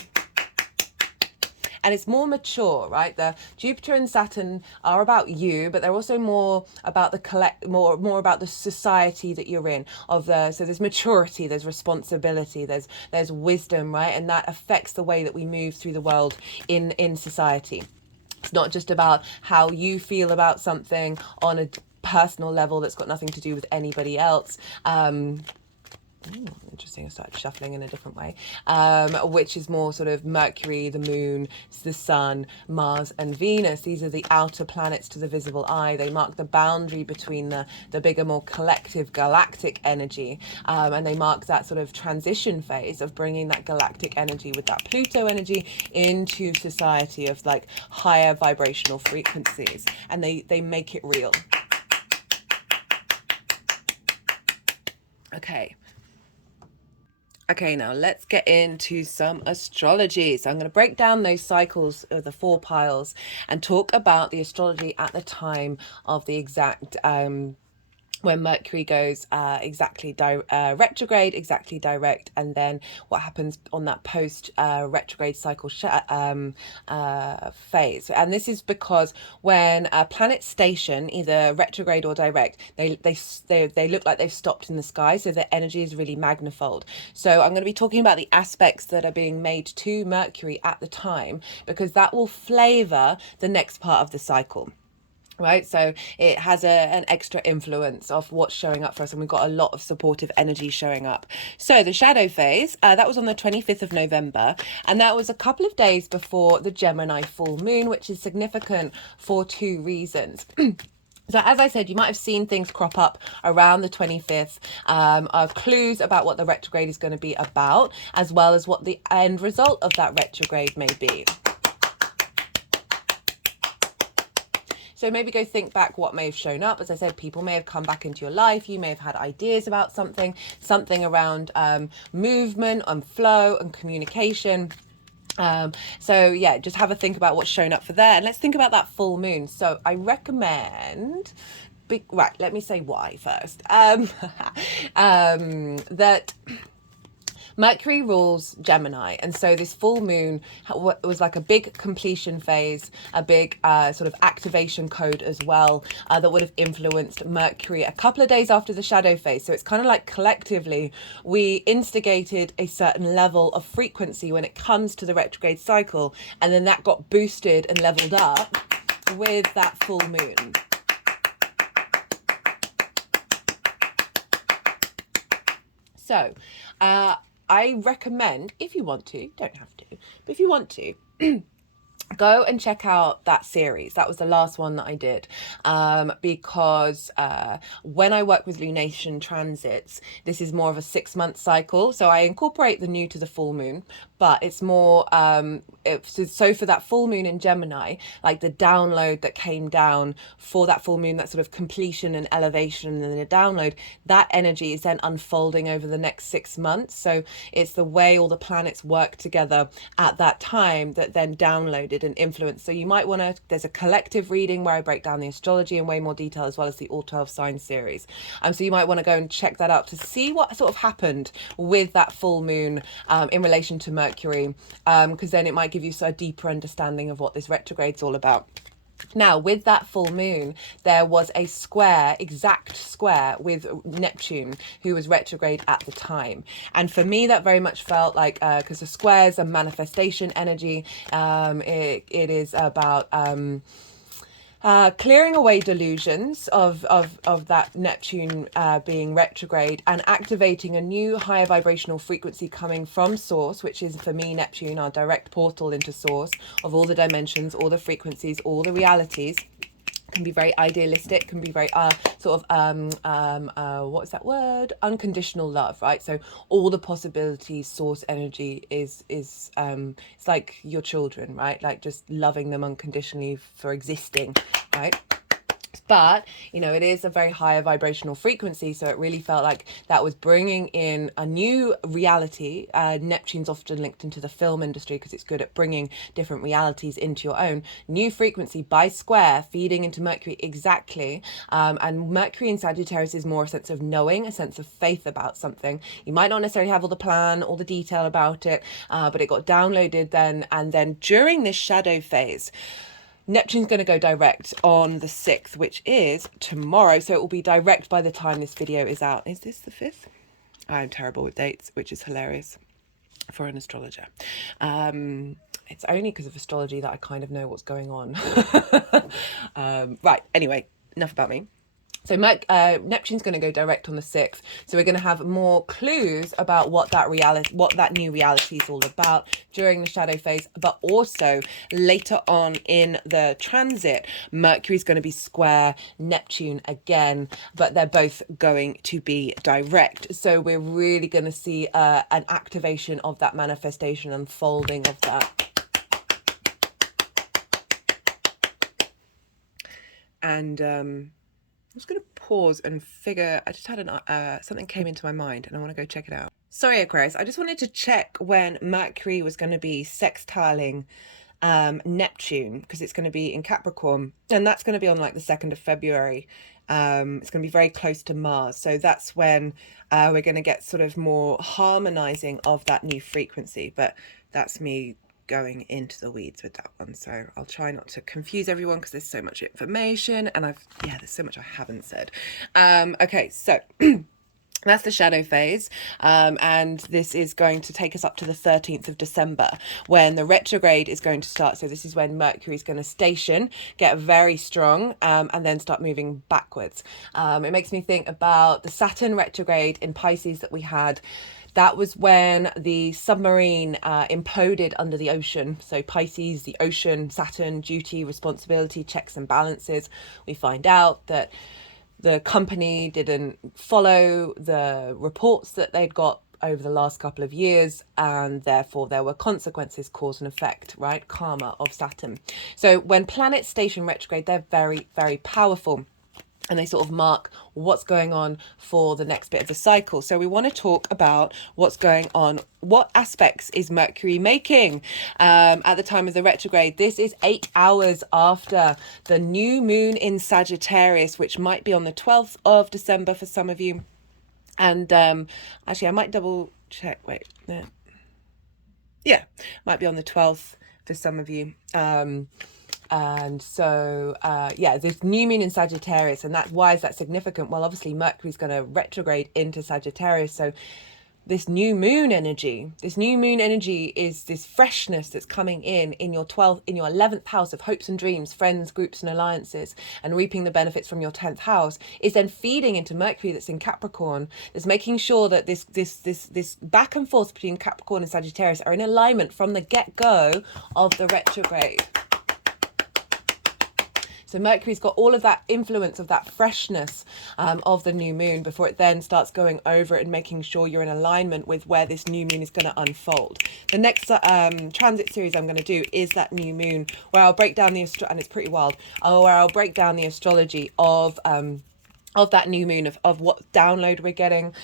And it's more mature, right? The Jupiter and Saturn are about you, but they're also more about the more about the society that you're in. So there's maturity, there's responsibility, there's wisdom, right? And that affects the way that we move through the world in society. It's not just about how you feel about something on a personal level that's got nothing to do with anybody else. Interesting, I started shuffling in a different way, which is more sort of Mercury, the Moon, the Sun, Mars and Venus. These are the outer planets to the visible eye. They mark the boundary between the bigger, more collective galactic energy, and they mark that sort of transition phase of bringing that galactic energy with that Pluto energy into society of like higher vibrational frequencies, and they make it real. Okay, now let's get into some astrology. So I'm going to break down those cycles of the 4 piles and talk about the astrology at the time of the exact when Mercury goes exactly retrograde, exactly direct, and then what happens on that post retrograde cycle phase. And this is because when planets station either retrograde or direct, they look like they've stopped in the sky, so their energy is really magnified. So I'm going to be talking about the aspects that are being made to Mercury at the time, because that will flavor the next part of the cycle. Right, so it has an extra influence of what's showing up for us, and we've got a lot of supportive energy showing up. So the shadow phase, that was on the 25th of November, and that was a couple of days before the Gemini full moon, which is significant for 2 reasons. So as I said, you might have seen things crop up around the 25th, of clues about what the retrograde is going to be about, as well as what the end result of that retrograde may be. So maybe go think back what may have shown up. As I said, people may have come back into your life. You may have had ideas about something around movement and flow and communication. So yeah, just have a think about what's shown up for there. And let's think about that full moon. So I recommend... Right, let me say why first. That... Mercury rules Gemini, and so this full moon was like a big completion phase, a big sort of activation code as well, that would have influenced Mercury a couple of days after the shadow phase. So it's kind of like collectively we instigated a certain level of frequency when it comes to the retrograde cycle, and then that got boosted and leveled up with that full moon. So I recommend, if you want to, don't have to, but if you want to, go and check out that series. That was the last one that I did, because when I work with lunation transits, this is more of a 6-month cycle. So I incorporate the new to the full moon, but it's more, so for that full moon in Gemini, like the download that came down for that full moon, that sort of completion and elevation and the download, that energy is then unfolding over the next 6 months. So it's the way all the planets work together at that time that then downloaded and influenced. So you might want to, there's a collective reading where I break down the astrology in way more detail, as well as the all 12 signs series. So you might want to go and check that out to see what sort of happened with that full moon in relation to Mercury, because then it might give you a deeper understanding of what this retrograde's all about. Now, with that full moon, there was a exact square with Neptune, who was retrograde at the time. And for me, that very much felt like, because the square's a manifestation energy, it is about clearing away delusions of that Neptune being retrograde, and activating a new higher vibrational frequency coming from source, which is for me Neptune, our direct portal into source of all the dimensions, all the frequencies, all the realities. Can be very idealistic, can be very sort of what's that word, unconditional love, right? So all the possibilities, source energy is it's like your children, right? Like just loving them unconditionally for existing, right? But, you know, it is a very higher vibrational frequency, so it really felt like that was bringing in a new reality. Neptune's often linked into the film industry because it's good at bringing different realities into your own. New frequency by square, feeding into Mercury exactly. And Mercury in Sagittarius is more a sense of knowing, a sense of faith about something. You might not necessarily have all the plan, all the detail about it, but it got downloaded then. And then during this shadow phase, Neptune's going to go direct on the 6th, which is tomorrow. So it will be direct by the time this video is out. Is this the 5th? I'm terrible with dates, which is hilarious for an astrologer. It's only because of astrology that I kind of know what's going on. Right, anyway, enough about me. So Neptune's going to go direct on the 6th. So we're going to have more clues about what that new reality is all about during the shadow phase. But also later on in the transit, Mercury's going to be square Neptune again, but they're both going to be direct. So we're really going to see an activation of that manifestation, unfolding of that. And I'm just going to pause and figure. I just had something came into my mind and I want to go check it out. Sorry, Aquarius. I just wanted to check when Mercury was going to be sextiling Neptune, because it's going to be in Capricorn, and that's going to be on like the 2nd of February. It's going to be very close to Mars. So that's when we're going to get sort of more harmonizing of that new frequency. But that's me going into the weeds with that one, so I'll try not to confuse everyone because there's so much information and there's so much I haven't said. Okay, so that's the shadow phase, and this is going to take us up to the 13th of December when the retrograde is going to start. So this is when Mercury is going to station, get very strong, and then start moving backwards. It makes me think about the Saturn retrograde in Pisces that we had. That was when the submarine imploded under the ocean. So Pisces, the ocean, Saturn, duty, responsibility, checks and balances. We find out that the company didn't follow the reports that they'd got over the last couple of years, and therefore there were consequences, cause and effect, right? Karma of Saturn. So when planets station retrograde, they're very, very powerful. And they sort of mark what's going on for the next bit of the cycle. So we want to talk about what's going on. What aspects is Mercury making at the time of the retrograde? This is 8 hours after the new moon in Sagittarius, which might be on the 12th of December for some of you. And actually, I might double check. Wait, yeah, might be on the 12th for some of you. And so, this new moon in Sagittarius, and why is that significant? Well, obviously Mercury's going to retrograde into Sagittarius. So this new moon energy is this freshness that's coming in your 11th house of hopes and dreams, friends, groups and alliances, and reaping the benefits from your 10th house, is then feeding into Mercury that's in Capricorn. That's making sure that this back and forth between Capricorn and Sagittarius are in alignment from the get-go of the retrograde. So Mercury's got all of that influence of that freshness of the new moon before it then starts going over it and making sure you're in alignment with where this new moon is going to unfold. The next transit series I'm going to do is that new moon, where I'll break down and it's pretty wild, where I'll break down the astrology of that new moon, of what download we're getting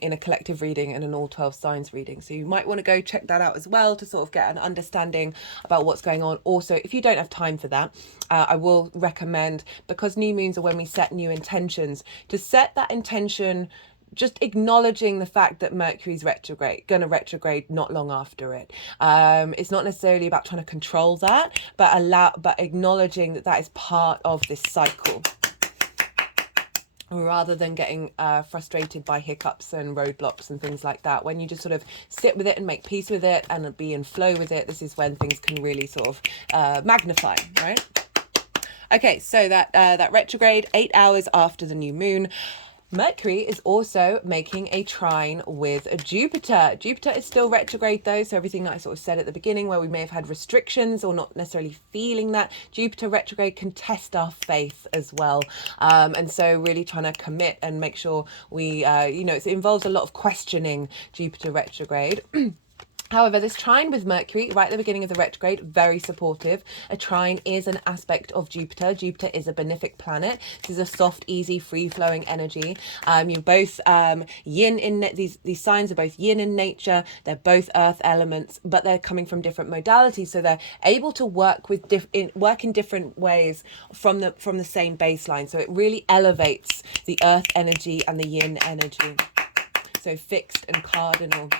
in a collective reading and an all 12 signs reading. So you might want to go check that out as well to sort of get an understanding about what's going on. Also, if you don't have time for that, I will recommend, because new moons are when we set new intentions, to set that intention just acknowledging the fact that Mercury's going to retrograde not long after it. It's not necessarily about trying to control that, but acknowledging that is part of this cycle, rather than getting frustrated by hiccups and roadblocks and things like that. When you just sort of sit with it and make peace with it and be in flow with it, this is when things can really sort of magnify, right? Okay, so that retrograde, 8 hours after the new moon. Mercury is also making a trine with Jupiter. Jupiter is still retrograde though, so everything that I sort of said at the beginning, where we may have had restrictions or not necessarily feeling that, Jupiter retrograde can test our faith as well. And so really trying to commit and make sure we, it involves a lot of questioning, Jupiter retrograde. However, this trine with Mercury, right at the beginning of the retrograde, very supportive. A trine is an aspect of Jupiter. Jupiter is a benefic planet. This is a soft, easy, free-flowing energy. You're both yin in these signs are both yin in nature. They're both earth elements, but they're coming from different modalities, so they're able to work in different ways from the same baseline. So it really elevates the earth energy and the yin energy. So fixed and cardinal.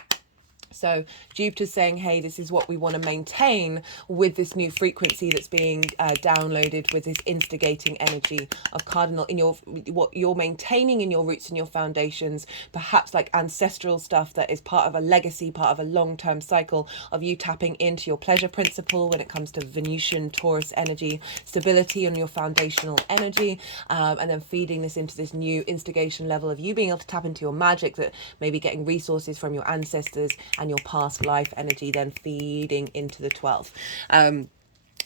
So Jupiter's saying, hey, this is what we want to maintain with this new frequency that's being downloaded with this instigating energy of cardinal in your, what you're maintaining in your roots and your foundations, perhaps like ancestral stuff that is part of a legacy, part of a long-term cycle of you tapping into your pleasure principle when it comes to Venusian Taurus energy, stability on your foundational energy, and then feeding this into this new instigation level of you being able to tap into your magic, that maybe getting resources from your ancestors and your past life energy, then feeding into the 12th.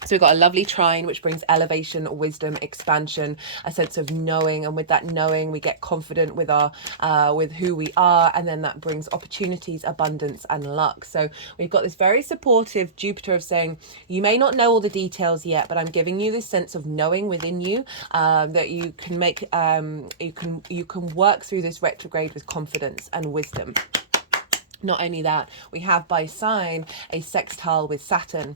So we've got a lovely trine, which brings elevation, wisdom, expansion, a sense of knowing. And with that knowing, we get confident with our, with who we are. And then that brings opportunities, abundance, and luck. So we've got this very supportive Jupiter of saying, you may not know all the details yet, but I'm giving you this sense of knowing within you, that you can make, you can work through this retrograde with confidence and wisdom. Not only that, we have by sign a sextile with Saturn.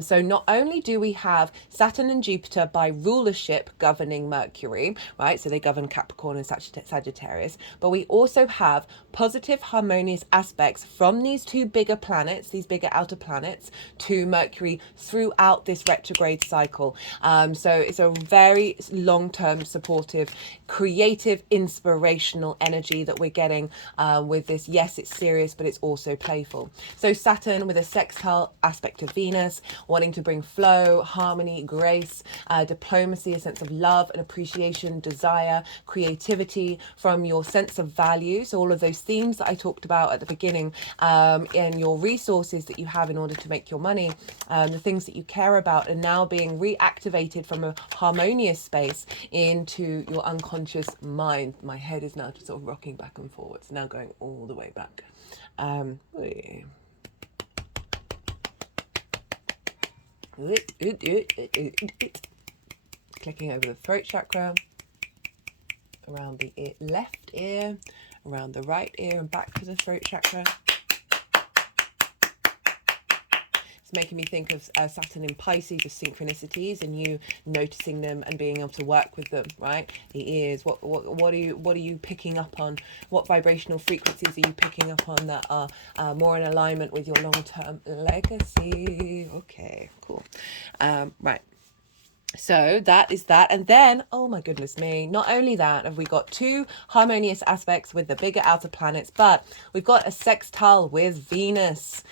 So not only do we have Saturn and Jupiter by rulership governing Mercury, right? So they govern Capricorn and Sagittarius, but we also have positive harmonious aspects from these two bigger planets, these bigger outer planets, to Mercury throughout this retrograde cycle. So it's a very long-term supportive, creative, inspirational energy that we're getting with this. Yes, it's serious, but it's also playful. So Saturn with a sextile aspect to Venus, wanting to bring flow, harmony, grace, diplomacy, a sense of love and appreciation, desire, creativity from your sense of value. So all of those themes that I talked about at the beginning, and your resources that you have in order to make your money, the things that you care about, are now being reactivated from a harmonious space into your unconscious mind. My head is now just sort of rocking back and forwards, now going all the way back. Clicking over the throat chakra, around the left ear, around the right ear, and back to the throat chakra. Making me think of Saturn in Pisces, of synchronicities, and you noticing them and being able to work with them, right? The ears, what are you picking up on? What vibrational frequencies are you picking up on that are more in alignment with your long-term legacy? Okay, cool. Right. So that is that. And then, oh my goodness me, not only that have we got two harmonious aspects with the bigger outer planets, but we've got a sextile with Venus.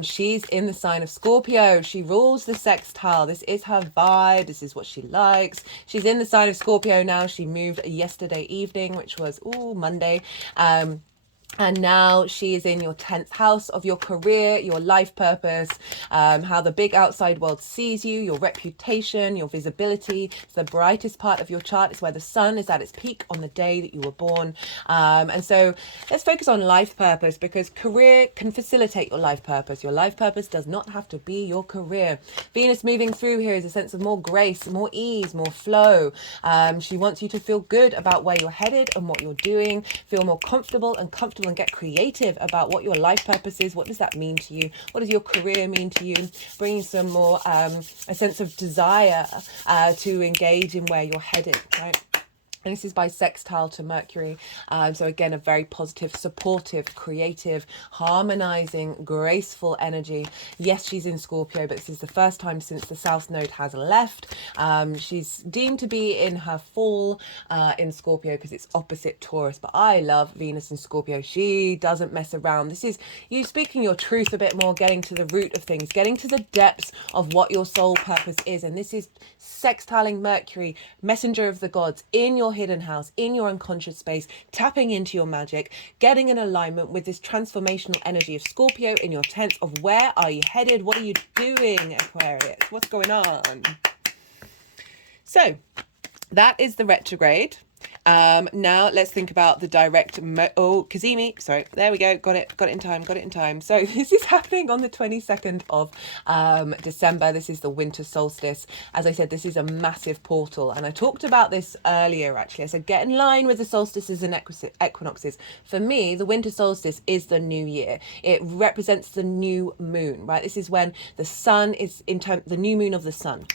She's in the sign of Scorpio. She rules the sextile. This is her vibe. This is what she likes. She's in the sign of Scorpio now. She moved yesterday evening, which was Monday. And now she is in your 10th house of your career, your life purpose, how the big outside world sees you, your reputation, your visibility. It's the brightest part of your chart. It's where the sun is at its peak on the day that you were born. And so let's focus on life purpose, because career can facilitate your life purpose. Your life purpose does not have to be your career. Venus moving through here is a sense of more grace, more ease, more flow. She wants you to feel good about where you're headed and what you're doing, feel more comfortable and get creative about what your life purpose is. What does that mean to you? What does your career mean to you? Bringing some more a sense of desire to engage in where you're headed, right? And this is by sextile to Mercury. So again, a very positive, supportive, creative, harmonizing, graceful energy. Yes, she's in Scorpio, but this is the first time since the South Node has left. She's deemed to be in her fall in Scorpio because it's opposite Taurus. But I love Venus in Scorpio. She doesn't mess around. This is you speaking your truth a bit more, getting to the root of things, getting to the depths of what your soul purpose is. And this is sextiling Mercury, messenger of the gods, in your hidden house, in your unconscious space, tapping into your magic, getting in alignment with this transformational energy of Scorpio in your 10th of where are you headed? What are you doing, Aquarius? What's going on? So that is the retrograde. Now let's think about the direct Kazemi, sorry, there we go, got it in time. So this is happening on the 22nd of December. This is the winter solstice. As I said, this is a massive portal, and I talked about this earlier actually. I said get in line with the solstices and equinoxes. For me, the winter solstice is the new year. It represents the new moon, right? This is when the sun is the new moon of the sun.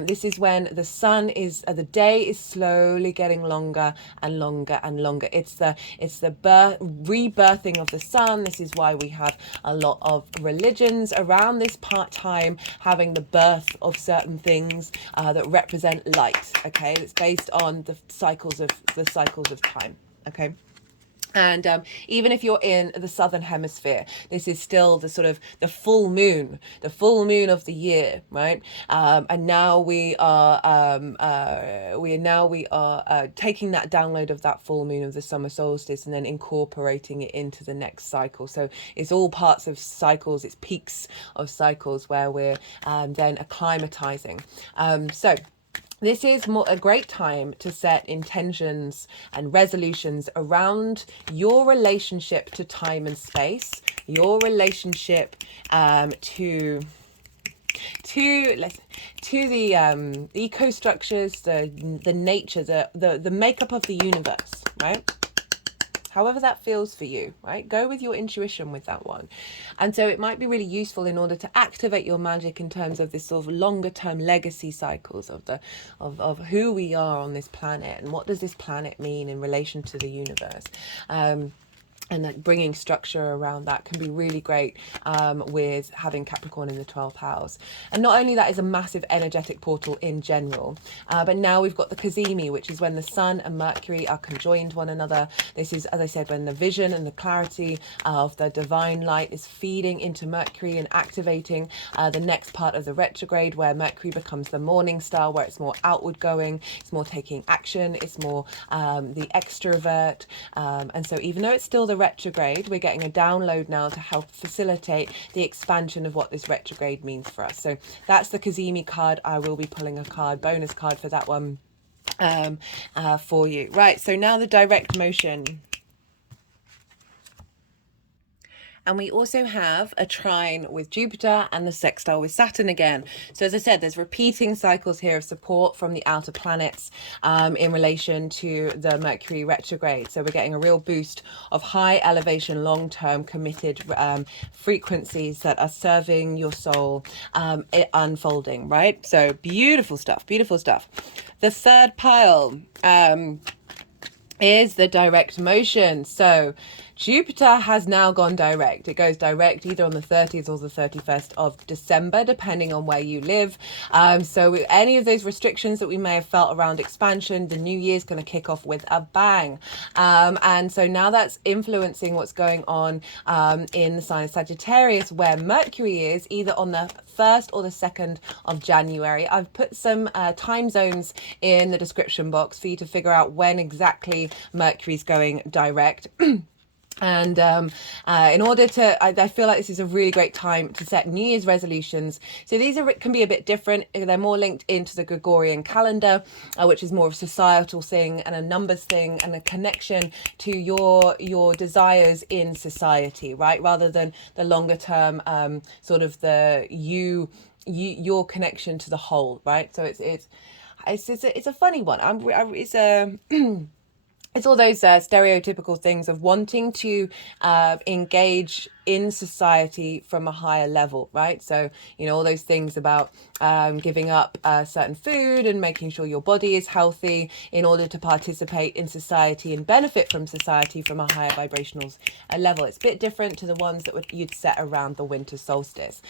This is when the sun is the day is slowly getting longer longer and longer and longer. It's the rebirthing of the sun. This is why we have a lot of religions around this time having the birth of certain things that represent light. Okay, it's based on the cycles of time. Okay. And even if you're in the southern hemisphere, this is still the sort of the full moon of the year, right? And now we are taking that download of that full moon of the summer solstice and then incorporating it into the next cycle. So it's all parts of cycles, it's peaks of cycles where we're then acclimatizing. So this is a great time to set intentions and resolutions around your relationship to time and space, your relationship to the eco structures, the nature, the makeup of the universe, right? However that feels for you, right? Go with your intuition with that one. And so it might be really useful in order to activate your magic in terms of this sort of longer term legacy cycles of who we are on this planet and what does this planet mean in relation to the universe. And like bringing structure around that can be really great with having Capricorn in the 12th house. And not only that is a massive energetic portal in general, but now we've got the Cazimi, which is when the Sun and Mercury are conjoined one another. This is, as I said, when the vision and the clarity of the divine light is feeding into Mercury and activating the next part of the retrograde, where Mercury becomes the morning star, where it's more outward going, it's more taking action, it's more the extrovert. And so even though it's still the retrograde, we're getting a download now to help facilitate the expansion of what this retrograde means for us. So that's the Cazimi card. I will be pulling a bonus card for that one for you. Right, so now the direct motion. And we also have a trine with Jupiter and the sextile with Saturn again. So as I said, there's repeating cycles here of support from the outer planets in relation to the Mercury retrograde. So we're getting a real boost of high elevation, long-term committed frequencies that are serving your soul unfolding, right? So beautiful stuff, beautiful stuff. The third pile is the direct motion. So Jupiter has now gone direct. It goes direct either on the 30th or the 31st of December, depending on where you live. So any of those restrictions that we may have felt around expansion, the new year's going to kick off with a bang. And so now that's influencing what's going on in the sign of Sagittarius, where Mercury is either on the 1st or the 2nd of January. I've put some time zones in the description box for you to figure out when exactly Mercury's going direct. And in order to, I feel like this is a really great time to set New Year's resolutions. So these can be a bit different. They're more linked into the Gregorian calendar, which is more of a societal thing and a numbers thing and a connection to your desires in society, right? Rather than the longer term sort of your connection to the whole, right? So it's a funny one. It's all those stereotypical things of wanting to engage in society from a higher level, right? So, you know, all those things about giving up certain food and making sure your body is healthy in order to participate in society and benefit from society from a higher vibrational level. It's a bit different to the ones that you'd set around the winter solstice.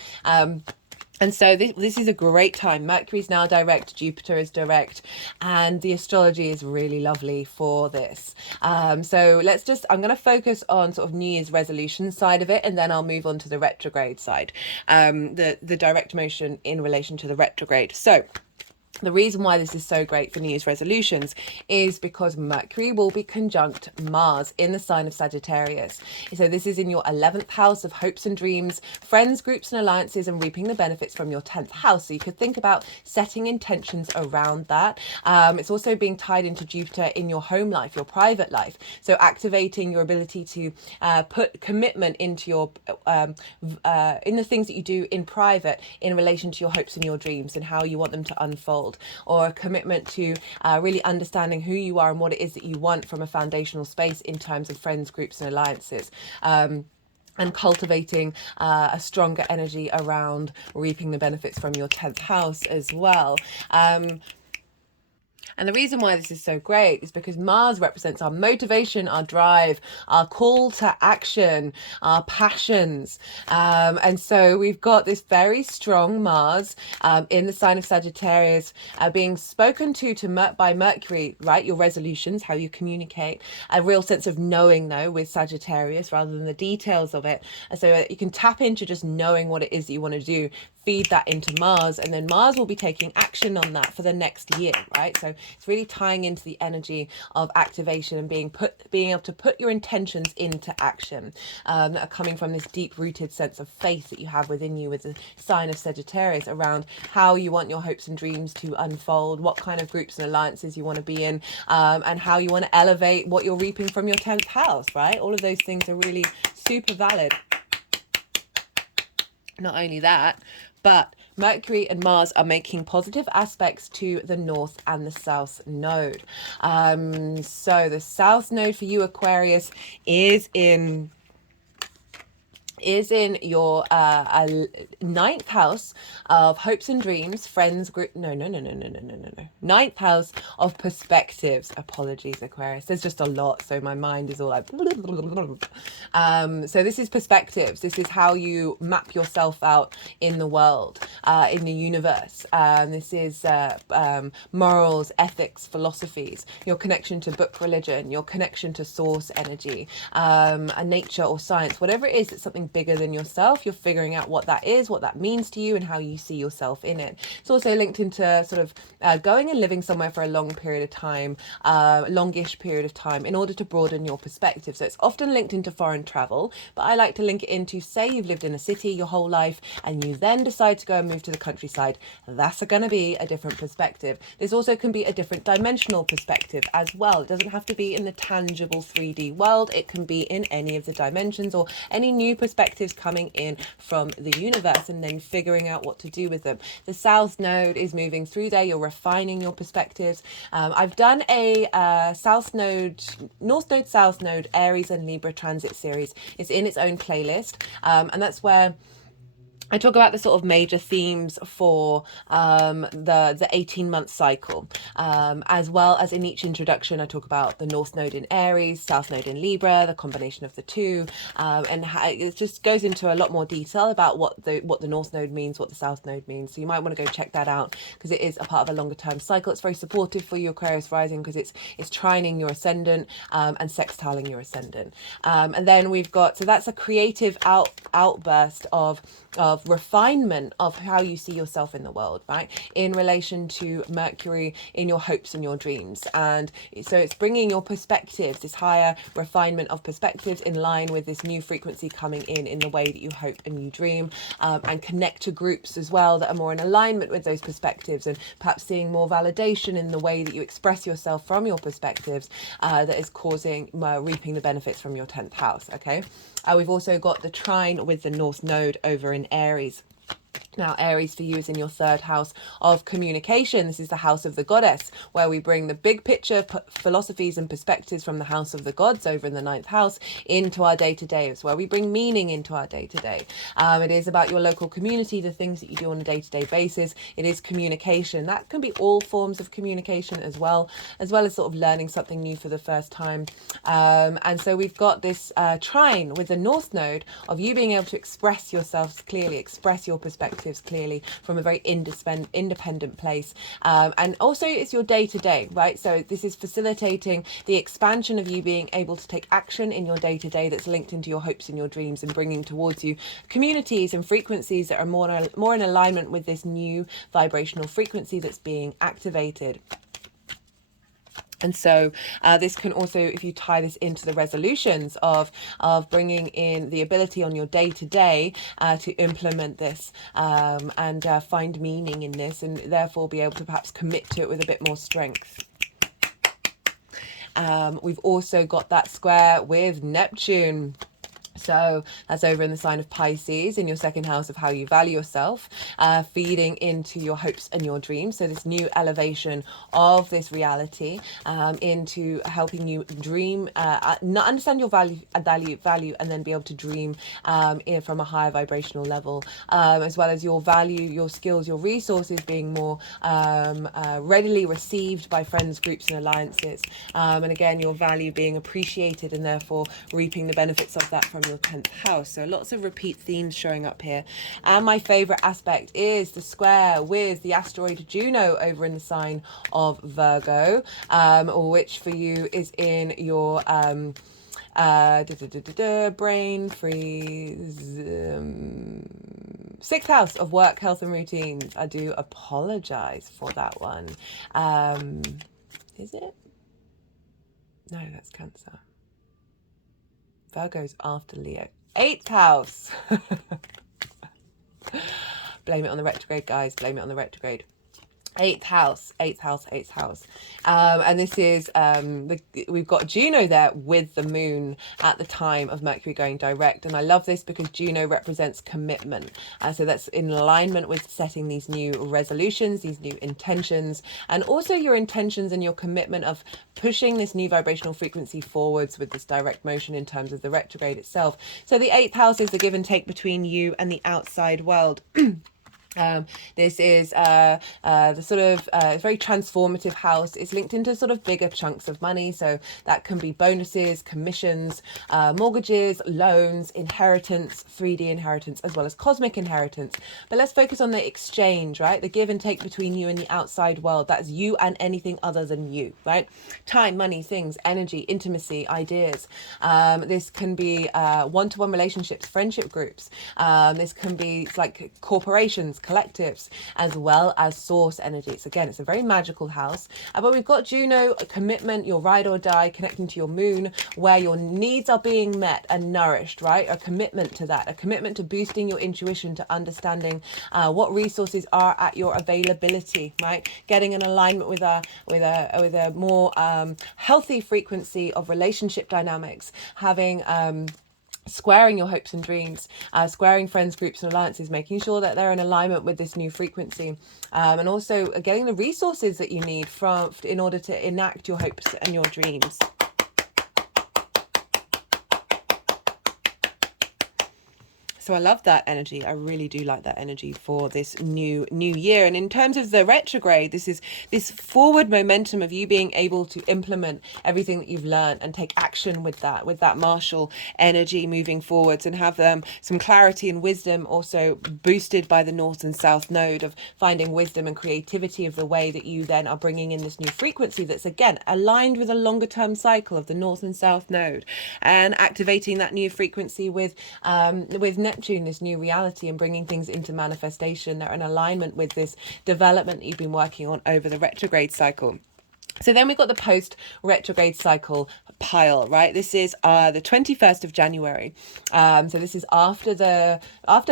And so this is a great time. Mercury's now direct, Jupiter is direct, and the astrology is really lovely for this. So I'm going to focus on sort of New Year's resolution side of it, and then I'll move on to the retrograde side, the direct motion in relation to the retrograde. So the reason why this is so great for New Year's resolutions is because Mercury will be conjunct Mars in the sign of Sagittarius. So this is in your 11th house of hopes and dreams, friends, groups and alliances, and reaping the benefits from your 10th house. So you could think about setting intentions around that. It's also being tied into Jupiter in your home life, your private life. So activating your ability to put commitment into your in the things that you do in private in relation to your hopes and your dreams and how you want them to unfold, or a commitment to really understanding who you are and what it is that you want from a foundational space in terms of friends, groups and alliances. And cultivating a stronger energy around reaping the benefits from your 10th house as well. And the reason why this is so great is because Mars represents our motivation, our drive, our call to action, our passions. And so we've got this very strong Mars in the sign of Sagittarius being spoken to by Mercury, right? Your resolutions, how you communicate, a real sense of knowing, though, with Sagittarius rather than the details of it. And so you can tap into just knowing what it is that you want to do, feed that into Mars, and then Mars will be taking action on that for the next year, right? So it's really tying into the energy of activation and being able to put your intentions into action, that are coming from this deep-rooted sense of faith that you have within you with the sign of Sagittarius around how you want your hopes and dreams to unfold, what kind of groups and alliances you want to be in, and how you want to elevate what you're reaping from your 10th house, right? All of those things are really super valid. Not only that, but Mercury and Mars are making positive aspects to the North and the South Node. So the South Node for you, Aquarius, is in your ninth house of hopes and dreams, friends, group. No. Ninth house of perspectives. Apologies, Aquarius. There's just a lot, so my mind is all like. So this is perspectives. This is how you map yourself out in the world, in the universe. This is morals, ethics, philosophies. Your connection to book religion. Your connection to source energy, nature or science. Whatever it is, it's something bigger than yourself. You're figuring out what that is, what that means to you, and how you see yourself in it. It's also linked into sort of going and living somewhere for a long period of time, longish period of time, in order to broaden your perspective. So it's often linked into foreign travel, but I like to link it into, say you've lived in a city your whole life and you then decide to go and move to the countryside. That's going to be a different perspective. This also can be a different dimensional perspective as well. It doesn't have to be in the tangible 3D world. It can be in any of the dimensions or any new perspectives coming in from the universe, and then figuring out what to do with them. The South Node is moving through there. You're refining your perspectives. I've done a South Node, North Node, South Node, Aries and Libra transit series. It's in its own playlist, and that's where I talk about the sort of major themes for the 18-month cycle, as well as in each introduction I talk about the North Node in Aries, South Node in Libra, the combination of the two, and how it just goes into a lot more detail about what the North Node means, what the South Node means. So you might want to go check that out because it is a part of a longer term cycle. It's very supportive for your Aquarius rising because it's trining your ascendant and sextiling your ascendant. And then we've got, so that's a creative outburst of refinement of how you see yourself in the world, right, in relation to Mercury in your hopes and your dreams. And so it's bringing your perspectives, this higher refinement of perspectives, in line with this new frequency coming in the way that you hope and you dream, and connect to groups as well that are more in alignment with those perspectives, and perhaps seeing more validation in the way that you express yourself from your perspectives, that is causing reaping the benefits from your 10th house. Okay, we've also got the trine with the North Node over in Aries. Now, Aries for you is in your third house of communication. This is the house of the goddess, where we bring the big picture philosophies and perspectives from the house of the gods over in the ninth house into our day-to-day. It's where we bring meaning into our day-to-day. It is about your local community, the things that you do on a day-to-day basis. It is communication. That can be all forms of communication as well as sort of learning something new for the first time. And so we've got this trine with the North Node of you being able to express yourselves clearly, express your perspectives clearly from a very independent place, and also it's your day-to-day, right? So this is facilitating the expansion of you being able to take action in your day-to-day that's linked into your hopes and your dreams, and bringing towards you communities and frequencies that are more in alignment with this new vibrational frequency that's being activated. And so this can also, if you tie this into the resolutions of bringing in the ability on your day-to-day to implement this, and find meaning in this, and therefore be able to perhaps commit to it with a bit more strength. We've also got that square with Neptune. So that's over in the sign of Pisces, in your second house of how you value yourself, feeding into your hopes and your dreams. So this new elevation of this reality into helping you dream, not understand your value, and then be able to dream from a higher vibrational level, as well as your value, your skills, your resources being more readily received by friends, groups, and alliances. And again, your value being appreciated and therefore reaping the benefits of that from your 10th house. So lots of repeat themes showing up here. And my favorite aspect is the square with the asteroid Juno over in the sign of Virgo, which for you is in your brain freeze, sixth house of work, health and routines. I do apologize for that one. Is it? No, that's Cancer. Virgo's after Leo. 8th house. Blame it on the retrograde, guys. Blame it on the retrograde. 8th house, 8th house, 8th house. And this is, we've got Juno there with the moon at the time of Mercury going direct. And I love this because Juno represents commitment. So that's in alignment with setting these new resolutions, these new intentions, and also your intentions and your commitment of pushing this new vibrational frequency forwards with this direct motion in terms of the retrograde itself. So the 8th house is the give and take between you and the outside world. This is the sort of very transformative house. It's linked into sort of bigger chunks of money. So that can be bonuses, commissions, mortgages, loans, inheritance, 3D inheritance, as well as cosmic inheritance. But let's focus on the exchange, right? The give and take between you and the outside world. That's you and anything other than you, right? Time, money, things, energy, intimacy, ideas. This can be one-to-one relationships, friendship groups. This can be like corporations, collectives, as well as source energies. Again, it's a very magical house. But we've got Juno, a commitment, your ride or die, connecting to your moon, where your needs are being met and nourished, right? A commitment to that, a commitment to boosting your intuition, to understanding what resources are at your availability, right? Getting an alignment with a more healthy frequency of relationship dynamics, having squaring your hopes and dreams, squaring friends, groups and alliances, making sure that they're in alignment with this new frequency, and also getting the resources that you need in order to enact your hopes and your dreams. So I love that energy. I really do like that energy for this new year. And in terms of the retrograde, this is this forward momentum of you being able to implement everything that you've learned and take action with that martial energy moving forwards, and have some clarity and wisdom also boosted by the north and south node of finding wisdom and creativity of the way that you then are bringing in this new frequency that's again aligned with a longer term cycle of the north and south node, and activating that new frequency with Neptune, this new reality, and bringing things into manifestation that are in alignment with this development that you've been working on over the retrograde cycle. So then we've got the post-retrograde cycle pile, right? This is the 21st of January. So this is after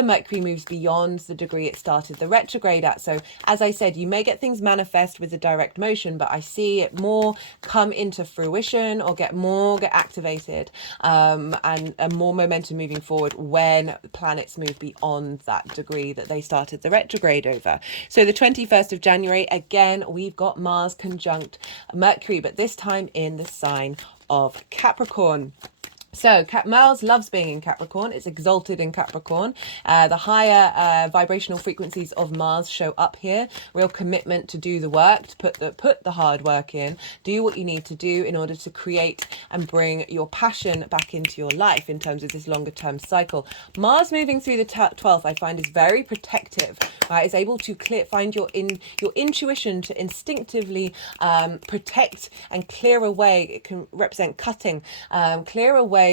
Mercury moves beyond the degree it started the retrograde at. So as I said, you may get things manifest with the direct motion, but I see it more come into fruition or get activated, and more momentum moving forward when planets move beyond that degree that they started the retrograde over. So the 21st of January, again, we've got Mars conjunct Mercury, but this time in the sign of Capricorn. So Mars loves being in Capricorn. It's exalted in Capricorn. The higher vibrational frequencies of Mars show up here. Real commitment to do the work, to put the hard work in, do what you need to do in order to create and bring your passion back into your life in terms of this longer term cycle. Mars moving through the 12th, I find, is very protective. Right? It's able to find your intuition to instinctively protect and clear away. It can represent cutting, clear away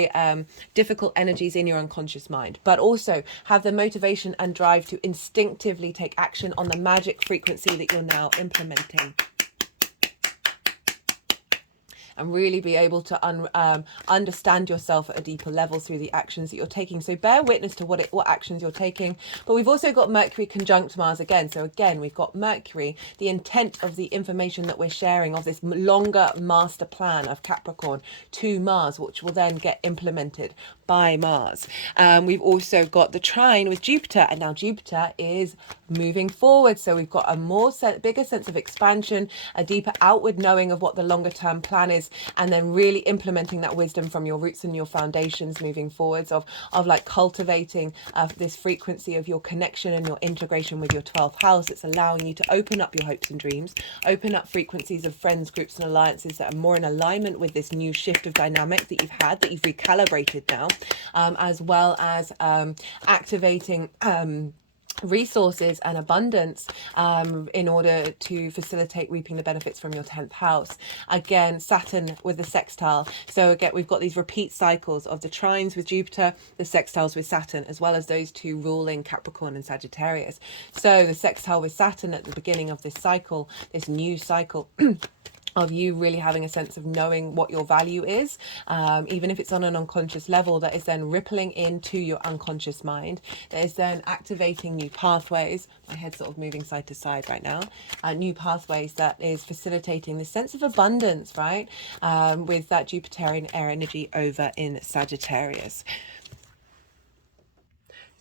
difficult energies in your unconscious mind, but also have the motivation and drive to instinctively take action on the magic frequency that you're now implementing. and really be able to understand yourself at a deeper level through the actions that you're taking. So bear witness to what actions you're taking. But we've also got Mercury conjunct Mars again. So again, we've got Mercury, the intent of the information that we're sharing of this longer master plan of Capricorn to Mars, which will then get implemented by Mars. We've also got the trine with Jupiter, and now Jupiter is moving forward. So we've got a bigger sense of expansion, a deeper outward knowing of what the longer term plan is, and then really implementing that wisdom from your roots and your foundations moving forwards of like cultivating this frequency of your connection and your integration with your 12th house. It's allowing you to open up your hopes and dreams, open up frequencies of friends, groups and alliances that are more in alignment with this new shift of dynamic that you've had, that you've recalibrated now, as well as activating resources and abundance in order to facilitate reaping the benefits from your 10th house. Again, Saturn with the sextile. So again, we've got these repeat cycles of the trines with Jupiter, the sextiles with Saturn, as well as those two ruling Capricorn and Sagittarius. So the sextile with Saturn at the beginning of this cycle, this new cycle of you really having a sense of knowing what your value is, even if it's on an unconscious level, that is then rippling into your unconscious mind, that is then activating new pathways. My head's sort of moving side to side right now. New pathways that is facilitating the sense of abundance, right? With that Jupiterian air energy over in Sagittarius.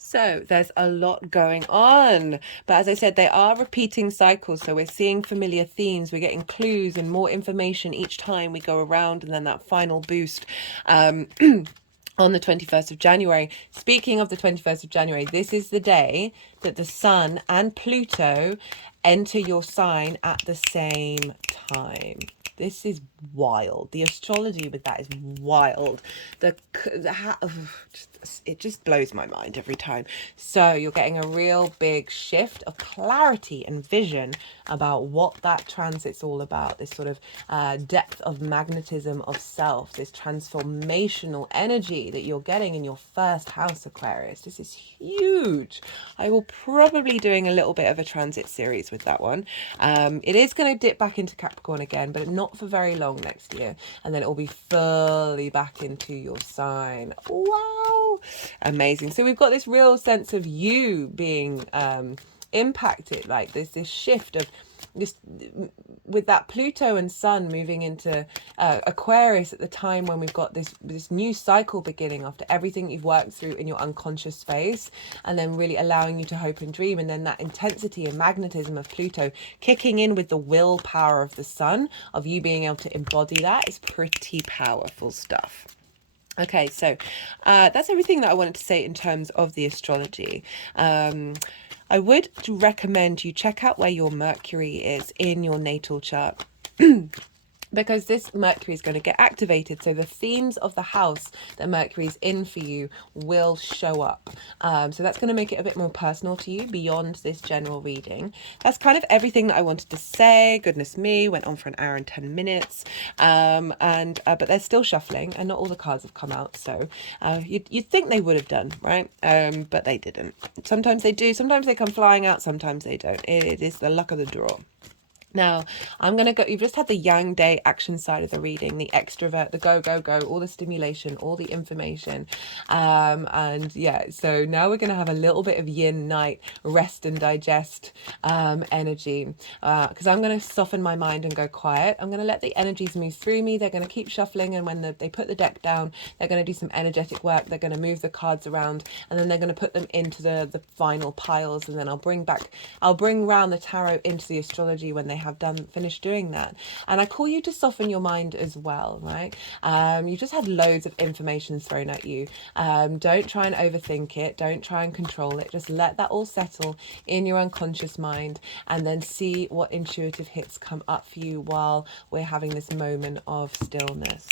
So there's a lot going on, but as I said, they are repeating cycles. So we're seeing familiar themes, we're getting clues and more information each time we go around, and then that final boost on the 21st of January. Speaking of the 21st of January, this is the day that the Sun and Pluto enter your sign at the same time. This is wild. The astrology with that is wild. It just blows my mind every time. So you're getting a real big shift of clarity and vision about what that transit's all about. This sort of depth of magnetism of self, this transformational energy that you're getting in your first house, Aquarius. This is huge. I will probably doing a little bit of a transit series with that one. It is going to dip back into Capricorn again, but not for very long next year, and then it will be fully back into your sign. Wow, amazing. So we've got this real sense of you being impacted, like this shift of this with that Pluto and Sun moving into Aquarius at the time when we've got this new cycle beginning after everything you've worked through in your unconscious space, and then really allowing you to hope and dream, and then that intensity and magnetism of Pluto kicking in with the willpower of the Sun, of you being able to embody that, is pretty powerful stuff. Okay, so that's everything that I wanted to say in terms of the astrology. I would recommend you check out where your Mercury is in your natal chart. Because this Mercury is going to get activated. So the themes of the house that Mercury is in for you will show up. So that's going to make it a bit more personal to you beyond this general reading. That's kind of everything that I wanted to say. Goodness me, went on for an hour and 10 minutes. But they're still shuffling and not all the cards have come out. So you'd think they would have done, right? But they didn't. Sometimes they do. Sometimes they come flying out. Sometimes they don't. It is the luck of the draw. Now, I'm going to go, you've just had the Yang Day action side of the reading, the extrovert, the go, go, go, all the stimulation, all the information. And yeah, so now we're going to have a little bit of yin night, rest and digest energy. Because I'm going to soften my mind and go quiet. I'm going to let the energies move through me. They're going to keep shuffling. And when they put the deck down, they're going to do some energetic work. They're going to move the cards around, and then they're going to put them into the final piles. And then I'll bring around the tarot into the astrology when they have finished doing that. And I call you to soften your mind as well, right? You just had loads of information thrown at you. Don't try and overthink it. Don't try and control it. Just let that all settle in your unconscious mind, and then see what intuitive hits come up for you while we're having this moment of stillness.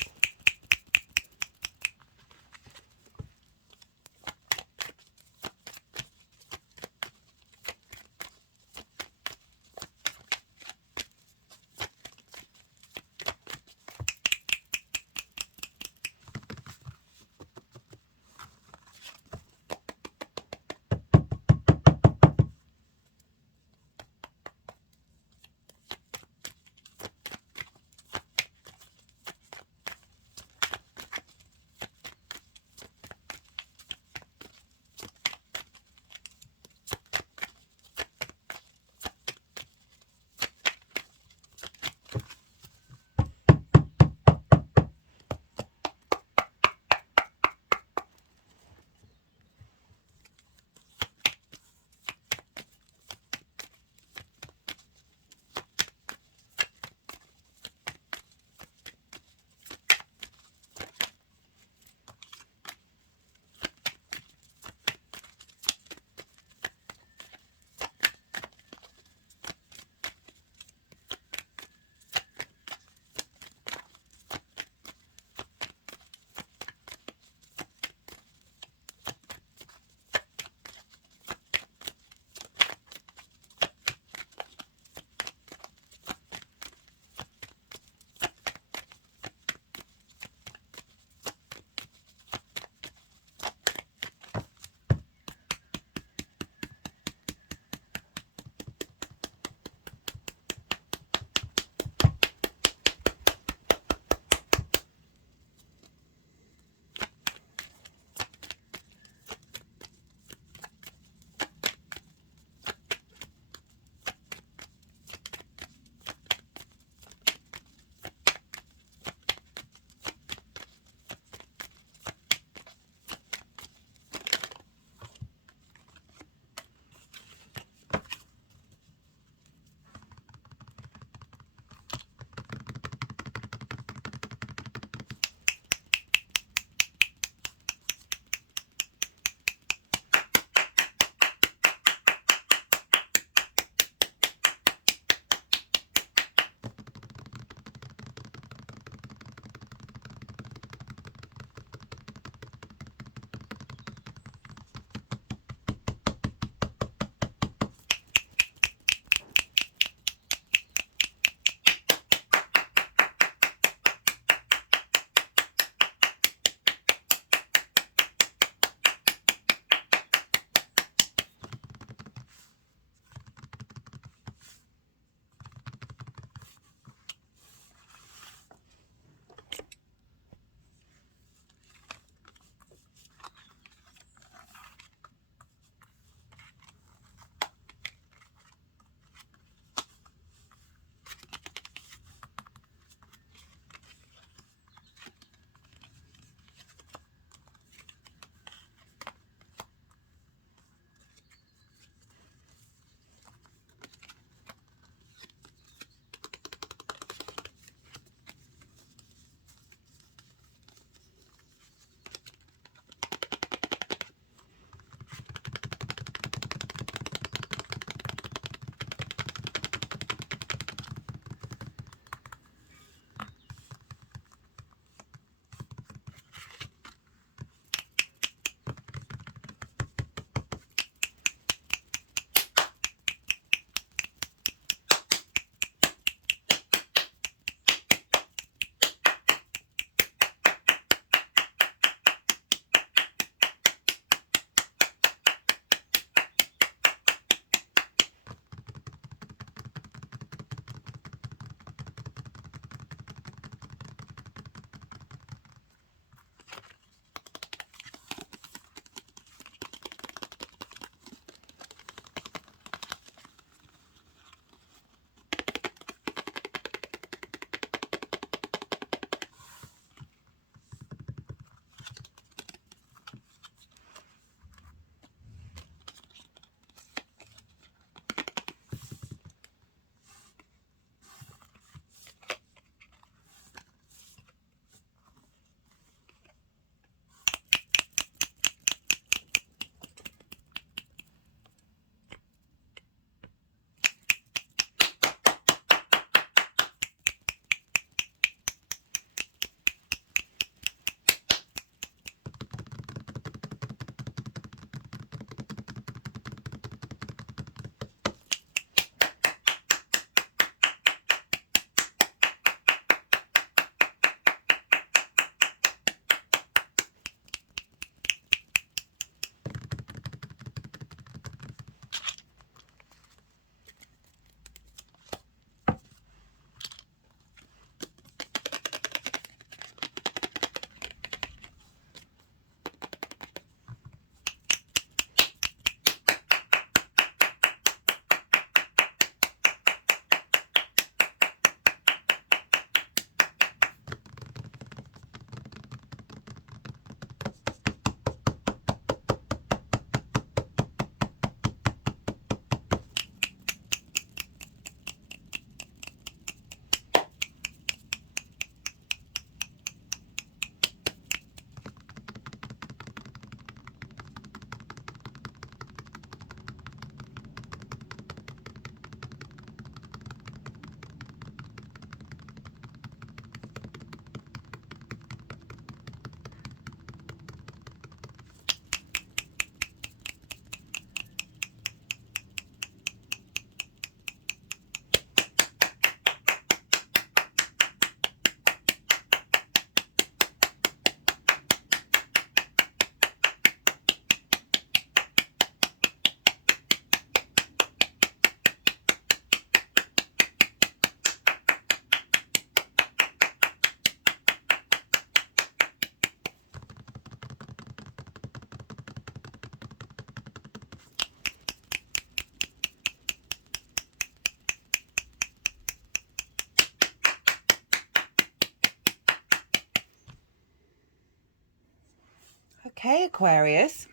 Okay, Aquarius.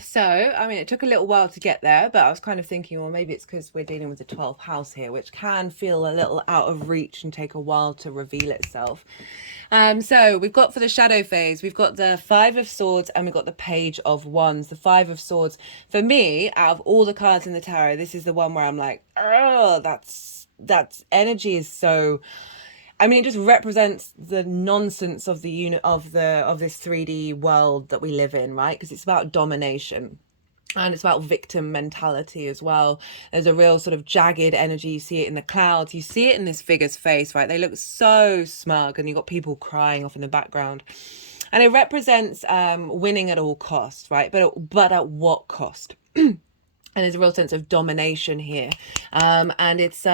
So, I mean, it took a little while to get there, but I was kind of thinking, well, maybe it's because we're dealing with the 12th house here, which can feel a little out of reach and take a while to reveal itself. So we've got for the shadow phase, we've got the Five of Swords and we've got the Page of Wands. The Five of Swords, for me, out of all the cards in the tarot, this is the one where I'm like, oh, that's energy is so... I mean, it just represents the nonsense of the unit of this 3D world that we live in, right? Because it's about domination. And it's about victim mentality as well. There's a real sort of jagged energy. You see it in the clouds. You see it in this figure's face, right? They look so smug, and you've got people crying off in the background. And it represents winning at all costs, right? But at what cost? And there's a real sense of domination here. And it's...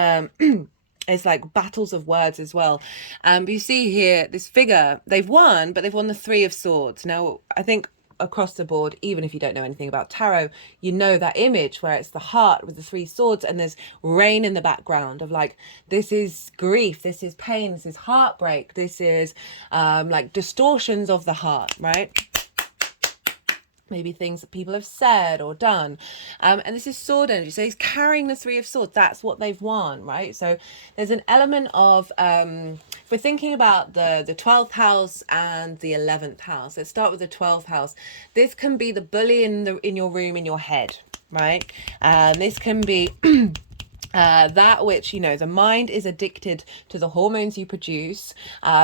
it's like battles of words as well. But you see here, this figure, they've won, but they've won the Three of Swords. Now, I think across the board, even if you don't know anything about tarot, you know that image where it's the heart with the three swords and there's rain in the background of like, this is grief, this is pain, this is heartbreak, this is like distortions of the heart, right? Maybe things that people have said or done. And this is sword energy. So he's carrying the Three of Swords. That's what they've won, right? So there's an element of, if we're thinking about the 12th house and the 11th house, let's start with the 12th house. This can be the bully in your room, in your head, right? This can be... that which, you know, the mind is addicted to the hormones you produce,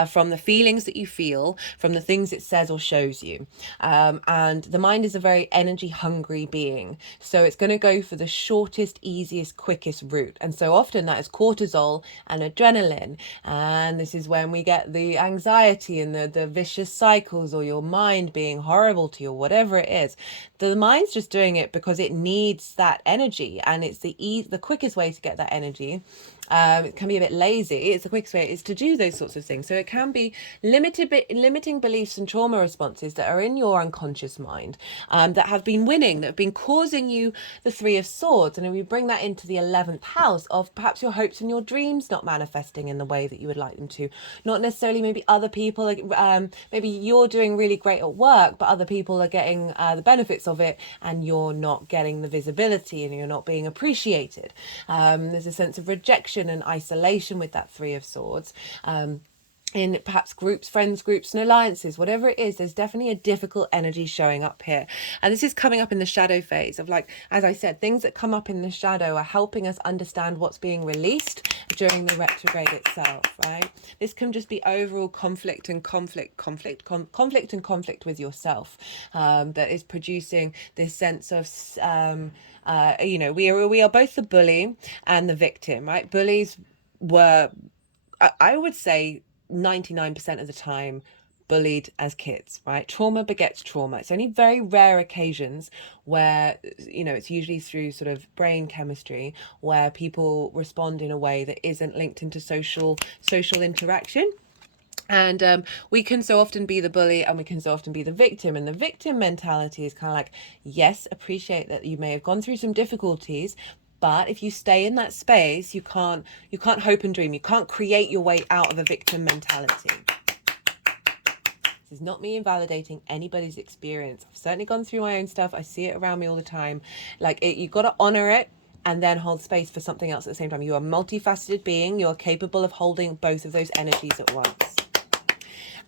from the feelings that you feel, from the things it says or shows you. And the mind is a very energy hungry being. So it's going to go for the shortest, easiest, quickest route. And so often that is cortisol and adrenaline. And this is when we get the anxiety and the vicious cycles, or your mind being horrible to you, or whatever it is. The mind's just doing it because it needs that energy, and it's the quickest way to get that energy. It can be a bit lazy. It's the quickest way is to do those sorts of things. So it can be limiting beliefs and trauma responses that are in your unconscious mind, that have been winning, that have been causing you the Three of Swords. And if we bring that into the 11th house of perhaps your hopes and your dreams not manifesting in the way that you would like them to, not necessarily maybe other people, maybe you're doing really great at work, but other people are getting the benefits of it and you're not getting the visibility and you're not being appreciated. There's a sense of rejection and isolation with that Three of Swords. In perhaps groups, friends groups and alliances, whatever it is, there's definitely a difficult energy showing up here. And this is coming up in the shadow phase of, like, as I said, things that come up in the shadow are helping us understand what's being released during the retrograde itself, right? This can just be overall conflict with yourself, that is producing this sense of, you know, we are both the bully and the victim, right? Bullies were, I would say, 99% of the time bullied as kids, right? Trauma begets trauma. It's only very rare occasions where, you know, it's usually through sort of brain chemistry where people respond in a way that isn't linked into social interaction. And we can so often be the bully and we can so often be the victim. And the victim mentality is kind of like, yes, appreciate that you may have gone through some difficulties, but if you stay in that space, you can't hope and dream. You can't create your way out of a victim mentality. This is not me invalidating anybody's experience. I've certainly gone through my own stuff. I see it around me all the time. Like, you got to honor it and then hold space for something else at the same time. You are a multifaceted being. You are capable of holding both of those energies at once.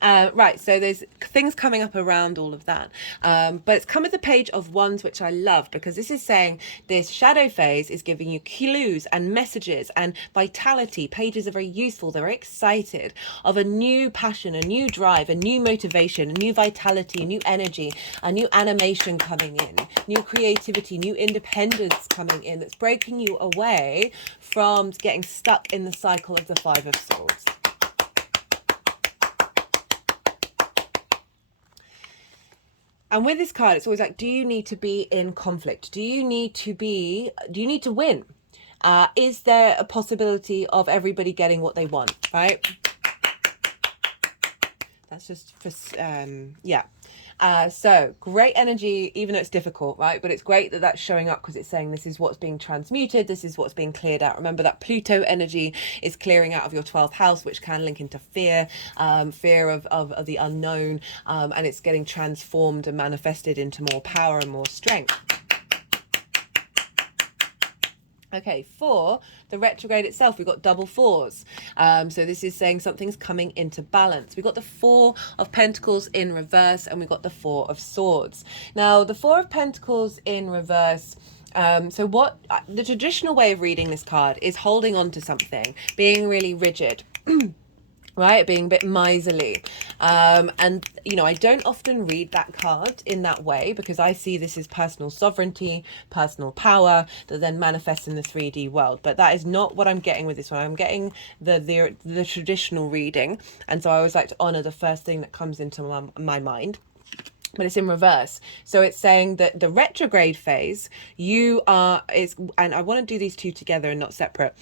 Right, so there's things coming up around all of that, but it's come with the Page of Wands, which I love, because this is saying this shadow phase is giving you clues and messages and vitality. Pages are very useful, they're very excited of a new passion, a new drive, a new motivation, a new vitality, a new energy, a new animation coming in, new creativity, new independence coming in, that's breaking you away from getting stuck in the cycle of the Five of Swords. And with this card, it's always like, do you need to be in conflict? Do you need to win? Is there a possibility of everybody getting what they want, right? That's just for, yeah. So great energy, even though it's difficult, right? But it's great that that's showing up because it's saying this is what's being transmuted, this is what's being cleared out. Remember that Pluto energy is clearing out of your 12th house, which can link into fear, fear of the unknown, and it's getting transformed and manifested into more power and more strength. Okay, for the retrograde itself, we've got double fours. So this is saying something's coming into balance. We've got the Four of Pentacles in reverse, and we've got the Four of Swords. Now, the Four of Pentacles in reverse, so what the traditional way of reading this card is holding on to something, being really rigid. Right, being a bit miserly, and you know, I don't often read that card in that way because I see this as personal sovereignty, personal power that then manifests in the 3D world. But that is not what I'm getting with this one. I'm getting the traditional reading, and so I always like to honor the first thing that comes into my mind. But it's in reverse. So it's saying that the retrograde phase, and I want to do these two together and not separate.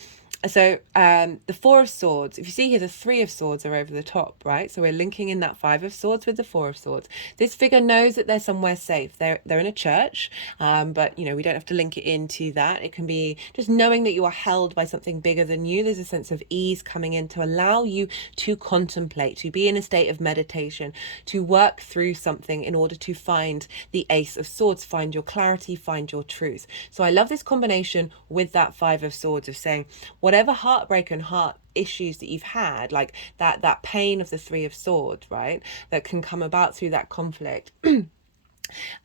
So the Four of Swords, if you see here, the Three of Swords are over the top, right? So we're linking in that Five of Swords with the Four of Swords. This figure knows that they're somewhere safe. They're in a church, but you know, we don't have to link it into that. It can be just knowing that you are held by something bigger than you. There's a sense of ease coming in to allow you to contemplate, to be in a state of meditation, to work through something in order to find the Ace of Swords, find your clarity, find your truth. So I love this combination with that Five of Swords of saying, whatever heartbreak and heart issues that you've had, like that pain of the Three of Swords, right, that can come about through that conflict,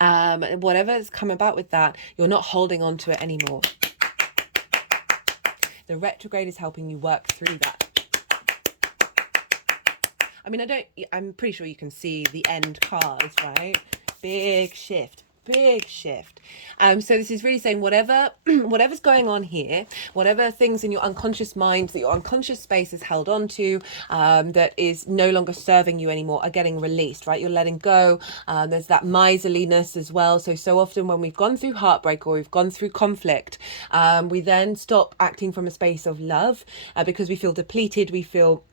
whatever's come about with that, you're not holding on to it anymore. The retrograde is helping you work through that. I mean, I'm pretty sure you can see the end cards, right? Big shift. So this is really saying whatever's going on here, whatever things in your unconscious mind that your unconscious space is held on to, that is no longer serving you anymore, are getting released, right? You're letting go. There's that miserliness as well. So often when we've gone through heartbreak or we've gone through conflict, we then stop acting from a space of love, because we feel depleted, we feel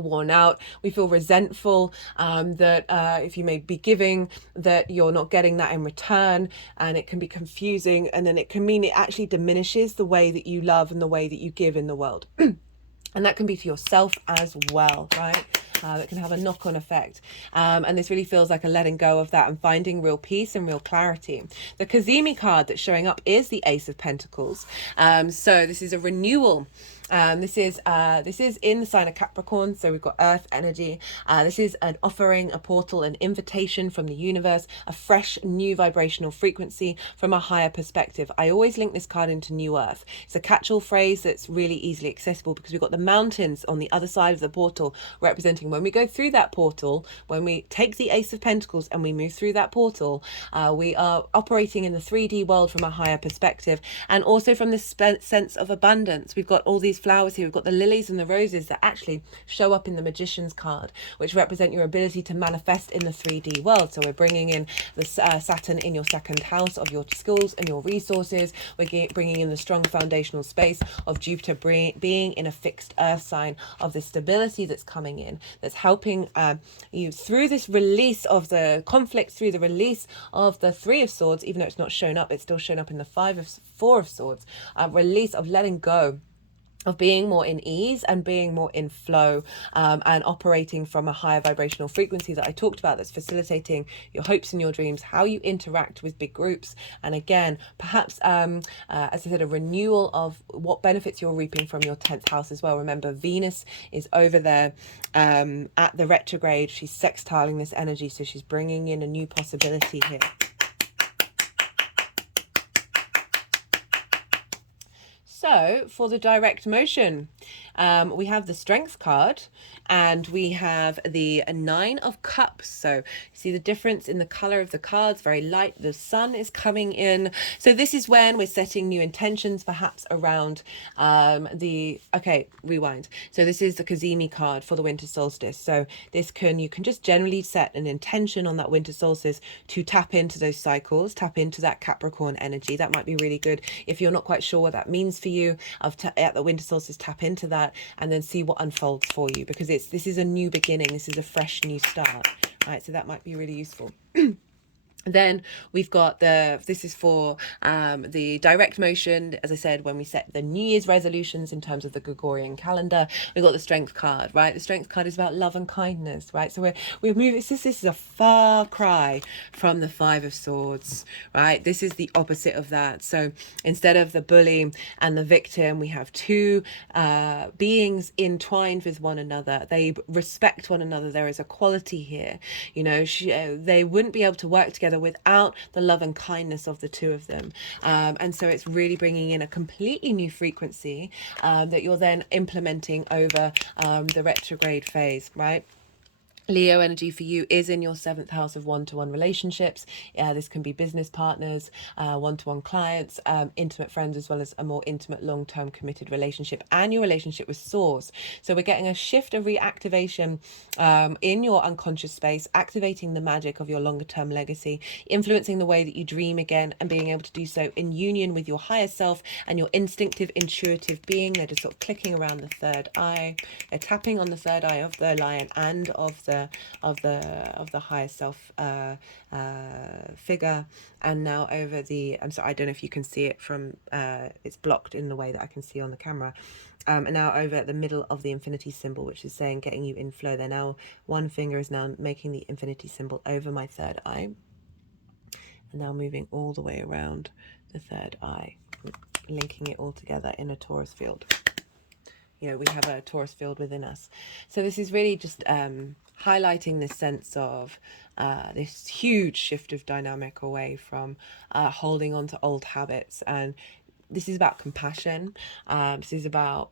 worn out, we feel resentful, that if you may be giving, that you're not getting that in return, and it can be confusing, and then it can mean it actually diminishes the way that you love and the way that you give in the world. And that can be to yourself as well, right? It can have a knock-on effect. And this really feels like a letting go of that and finding real peace and real clarity. The Kazemi card that's showing up is the Ace of Pentacles. So this is a renewal. This is in the sign of Capricorn, so we've got earth energy. This is an offering, a portal, an invitation from the universe, a fresh new vibrational frequency from a higher perspective. I always link this card into new earth. It's a catch-all phrase that's really easily accessible because we've got the mountains on the other side of the portal, representing when we go through that portal, when we take the Ace of Pentacles and we move through that portal, we are operating in the 3D world from a higher perspective, and also from this sense of abundance. We've got all these flowers here. We've got the lilies and the roses that actually show up in the Magician's card, which represent your ability to manifest in the 3D world. So we're bringing in the Saturn in your second house of your skills and your resources. We're bringing in the strong foundational space of Jupiter being in a fixed earth sign, of the stability that's coming in, that's helping you through this release of the conflict, through the release of the Three of Swords. Even though it's not shown up, it's still shown up in the Four of Swords. Release of letting go, of being more in ease and being more in flow, and operating from a higher vibrational frequency that I talked about, that's facilitating your hopes and your dreams, how you interact with big groups. And again, perhaps, as I said, a renewal of what benefits you're reaping from your 10th house as well. Remember, Venus is over there at the retrograde. She's sextiling this energy, so she's bringing in a new possibility here. So for the direct motion, we have the Strength card, and we have the Nine of Cups. So see the difference in the color of the cards, very light. The sun is coming in. So this is when we're setting new intentions, perhaps around rewind. So this is the Kazemi card for the winter solstice. So you can just generally set an intention on that winter solstice to tap into those cycles, tap into that Capricorn energy. That might be really good if you're not quite sure what that means for you. At the winter solstice, tap into that and then see what unfolds for you, because this is a new beginning. This is a fresh new start, right? So that might be really useful. Then we've got this is for the direct motion, as I said, when we set the New Year's resolutions in terms of the Gregorian calendar. We've got the Strength card, right? The Strength card is about love and kindness, right? So we're moving, this is a far cry from the Five of Swords, right? This is the opposite of that. So instead of the bully and the victim, we have two beings entwined with one another. They respect one another. There is equality here. You know, they wouldn't be able to work together without the love and kindness of the two of them. And so it's really bringing in a completely new frequency that you're then implementing over the retrograde phase, right? Leo energy for you is in your seventh house of one-to-one relationships. This can be business partners, one-to-one clients, intimate friends, as well as a more intimate, long-term committed relationship and your relationship with source. So we're getting a shift of reactivation in your unconscious space, activating the magic of your longer-term legacy, influencing the way that you dream again, and being able to do so in union with your higher self and your instinctive, intuitive being. They're just sort of clicking around the third eye. They're tapping on the third eye of the lion and of the higher self figure, and now over the, I'm sorry, I don't know if you can see it from it's blocked in the way that I can see on the camera, and now over at the middle of the infinity symbol, which is saying getting you in flow. There now, one finger is now making the infinity symbol over my third eye, and now moving all the way around the third eye, linking it all together in a torus field. You know, we have a torus field within us. So this is really just highlighting this sense of this huge shift of dynamic away from holding on to old habits. And this is about compassion. This is about,